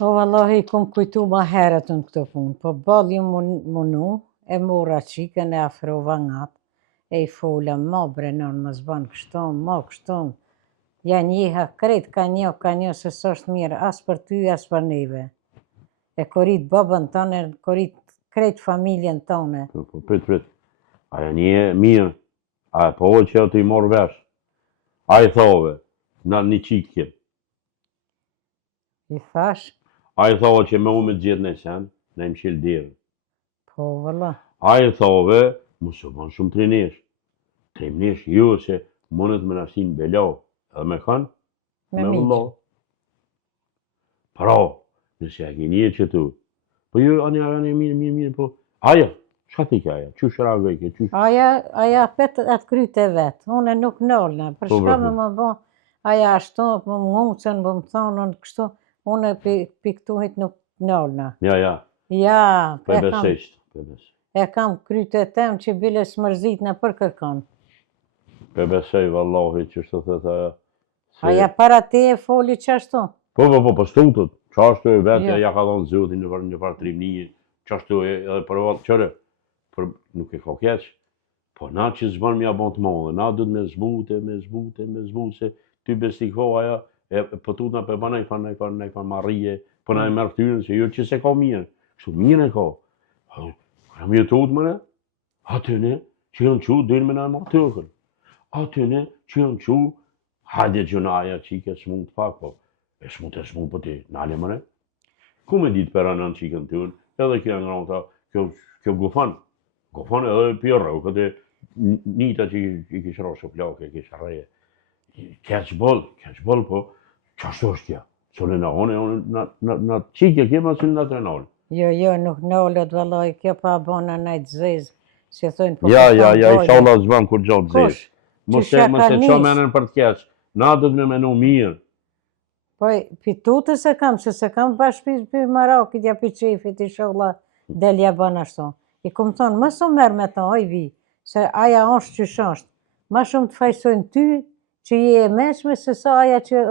Po vallahi kum kujtu ma herët në këtë punë, po balli munu, e mora qikën e afrova ngat, e I fola ma brenon, më zban kështon, ma kështon. Ja njiha krejt ka një se s'është mirë, as për ty, as për neve. E korit babën tonë, korit krejt familjen tonë. Po, prit. Aja një mirë, aja po që të I morë vesh. Aja thove, në një qikje. I thash, Aja thove që me u me gjithë në sen, në im qilë dirë. po valla. Aja thove, mu së banë shumë trinesh. Trinesh ju se mënët me nasin belo, edhe me kanë, Me me miqë. vëllo. Pra, nëse e ki një që tu. Po ju, anë mirë, po. Aja, çka ti ka aja? Qysh reagoj ke? Qysh? Aja pet atë kryt e vetë, une nuk nëllna, për Po, shka bra, me më bo, aja ashtu, më ngucën, më thonë, kështu, une piktuhit nuk nëllna. Ja, Ja, po e besesht. e kam kryt e tem që bile smërzit në për kërkon. Po e besej, vallahi, që shtë thët aja. Aja para te e foli qashtu. Po stutët. Qashtu e vetë, Jo. ja ka dhonë zotin në farë trimnijë. Qashtu e edhe për vatë qëre. Nuk e ka keq. Po na që zbanë mja bon të modhe, na dhëtë me zbute, se ty bestikho aja, po tutna për banaj fan marrije, po na e mërë ftyrën, se jo që se ka mirë. Kështu mirë e ka. Kam jetot mëne, atyne që janë qu, dojnë me na e ma tërkën. Atyne që janë qu, hajde gjunaja qike s'mund të pak, po. E s'mund po ti, nale mëne. Ku me ditë për anë qikën të unë, edhe kjo ngronë ta, kjo gufan. Gufan edhe pjërë, këtë nita që I kishë rosë plake, kishë reje. Keq boll, po, qashtu është kja. Sone na në qikë kema së në të nalë. Jo, nuk nëllët, vallaj, kjo pa bona najtë zezë, se thënë po Ja, I shala zban kur gjatë zesh. Kush? Mos Qysha e ka ço nis? menën për të keq. Na do të me menu mirë. Po, pitutës e kam, se kam bash pi Marakit, ja pi qefit, I sholla delja ban ashtu. I kum thonë, më së merë me ta, oj vi, se aja është që shashtë. Ma shumë të fajsojnë ty, që je e meshme, se sa aja që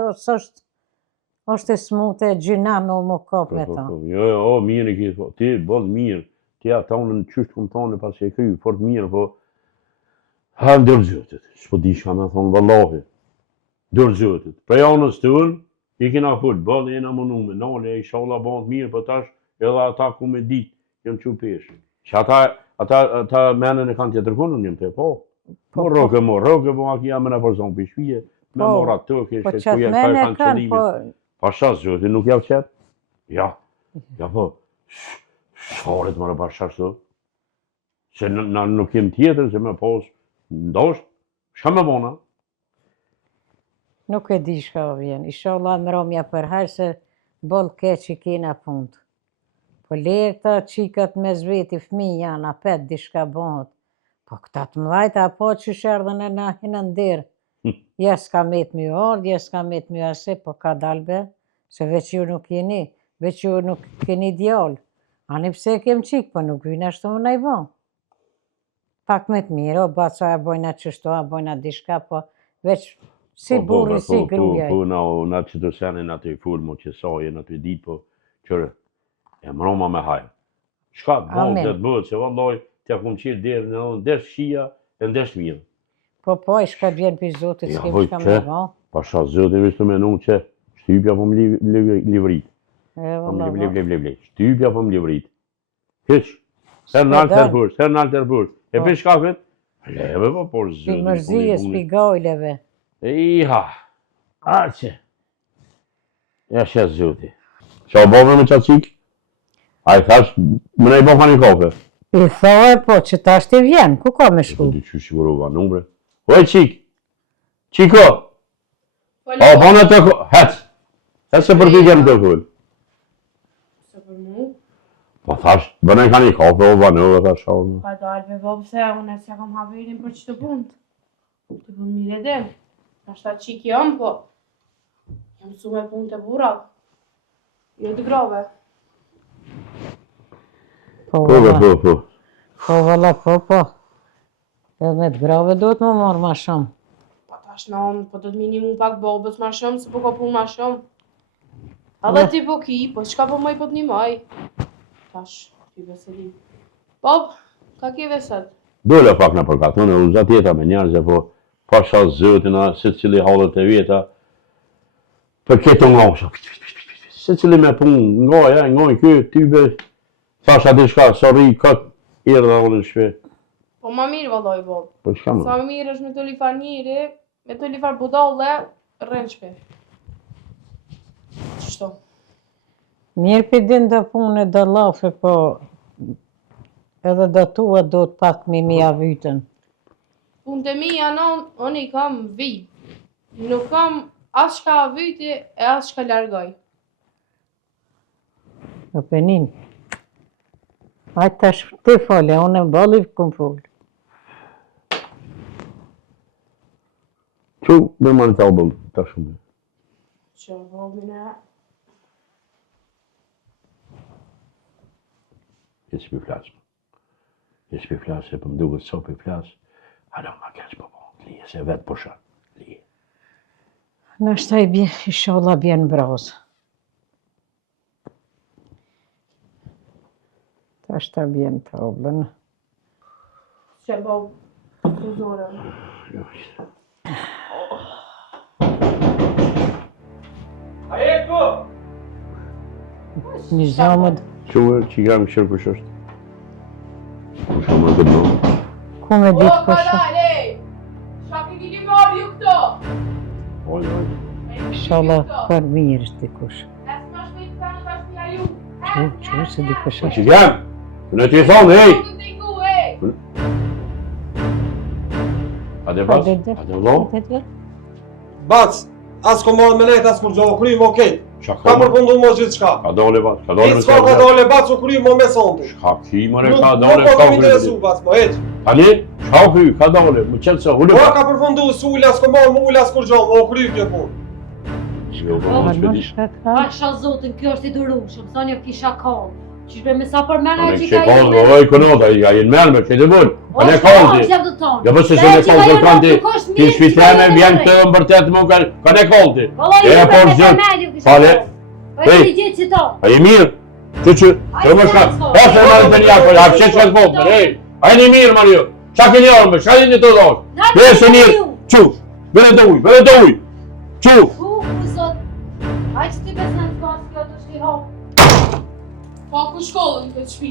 është e smute, gjyna me u më kap me ta. Jo, mirë ki, ti boll mirë. Ti ata unë në qysht kum thonë pas e kry, fort mirë, po ha ndër zëtit. S'po di shka me thonë vallahi. Ndër zëtit. Për janës të unë, I kena full, boll e na mënume, nane I sholla bant mirë, po tash edhe ata ku me ditë, jam që peshin. Që ata menën e kanë tjetër konën njëm të, po. Po roke, aki jam e në përzon për shpije, me morat të, Po qatë mene e kanë, po... Pasha zëti nuk javë qëtë? Ja, po, sharet më në pasha shtë. Se na nuk jem tjetër, se me pos, ndosht, shka me bona? Nuk e di shka o vjen, inshallah më romja për herë se bol keq I kena punt. Po lerë ta qikat me zveti fmi janë, apet di shka bëhët. Po këta të mlajta, apo që sherdhen e na hinë ndirë. Ja s'ka met mjë ardh, ja s'ka met mjë ase, po ka dalbe, se veç ju nuk jeni, veç ju nuk keni djallë. Ani pse kem qik, po nuk vynë ashtu më najbo. Pak me të mirë, o baca e bojna qështu, a bojna dishka, po veç si burri, si grujaj. Po, na që të senin atë I full, mo që sajën atë I ditë, po, qërë, e mroma me hajë. Shka të bëllë dhe të bëllë, se vallaj, t'ja kum qirë derë në ndesh shia, e ndesh mirë. Po, I shka vjen për zotit, s'kem shka me ba. Pasha zotin vishtë me nu që shtypja po më livrit. Shtypja po më livrit. Hiq, her nalë të rëpër. E për shkafet? Leve po, por zotin. Pi mërzije, s'pi gajleve. Iha, aqe. Ja shes zoti. Qa o bove me qa qik? A I thash, më ne I bofa një kafe. I thoj, po, që ta shti vjen, ku ka me shku? Ti që sigurova numre. Oj, qik! Qiko! O, bone të ko... Hec! Hec se për ti kem të kull. Se për mu? Po thash, bëne ka një kafe, o banë, o thash, o... Pa dalë me babë se unë s'ja kam haberin për që të punë. Të pun mire dhe. Ashta qik jam, po. Jam su me punë të burat. Jo të grove. Po, Po. Po, valla, po. Edhe me të grave do të më marrë ma shumë. Pa tash non, po do të minimum pak bobës ma shumë, se po ka punë ma shumë. Edhe ti po ki, po qka po maj po të një maj? Tash, ti veseli. Bob, ka ki veset? Dole pak në përkatone, unë zatë jeta me njerëzë, po pasha zëtina, se cili halët e vjeta, për ketë nga, se cili me punë, ngoj, kjo, tybe, thasha di shka, sorry, këtë, irë dhe unë në shpe. Po ma mirë valloj, Bob. Po shka më? Sa më mirë është me të lifar njëri, me të lifar budalle, rrën shpe. Qështu? Mirë për din dhe punë e dhe lafe, po edhe dhe tua do të pak me mija vytën. Punë të mija, unë i kam vi. Nuk kam as shka vyti e as shka largoj. O penin. Ajtë tash të fale, unë e balli këmë folë. Që me marrë të album, ta shumë. Që Bobin e... Jesë për flasë. Jesë për flasë, e për më duke të so për flasë. Halo, ma keqë po, lije, se vetë po shanë, lije. Në shtaj bjen, ishallah bjen brazë. Ta shta bjen të oblën. Që Bob, të zorën. Një zamët, Quë, që jam këshirë kush është? Kush është më këtë në? ku me ditë ka kështë? dale! Qa ke kini marrë ju këto? Oj. Ishallah kër mirë është dikush. Nësë ma shpejt të në tash pja ju. Që se dikush Po është. që jam? Në të i thonë, hej! Nuk të iku, hej! Ate pas? Ate vlo? Bac, as ko marrë me lejt, as kur gjohë krymë, okej. Qa Ka përfundu më gjithë shka. Ka dole pas, ka dole I me s'ka ka dole bac, u krymë më me sonti. Ka ki, mëre, Nuk ka nuk dole, po ka të më interesu, kry. bac, po heq. Tani, qa kry, ka dole, më qëtë se hullu. Po ka përfundu s'ulla, s'ko marrë më ulla, s'kur gjohë, më u krymë kjo punë. Jo, A më në shpedi. shka ka? Pasha zotin, kjo është i durushëm, sa një kisha konë. Qishbe me sa përmena Ane që kështë ka konë, oj, kënota, ja jenë merë me këtë vëllë. Ane konë ti. Jo, po se se ne konë të kanë ti. Ti shpiteme, vjen të më bërtet më ka ne konë ti. E, por zërë. Fale. Hej. A je mirë? Që, më shka. E, se marë të një akër, a fshet shka të botë, hej. A je një mirë, Mario. Qa ke një orme, shka një të dosh. Dhe se mirë. Qu, bërë të uj, bërë të uj. Qu. Aj që ti besën të basë kjo të shkihon. Po ku shkollën këtë shpi?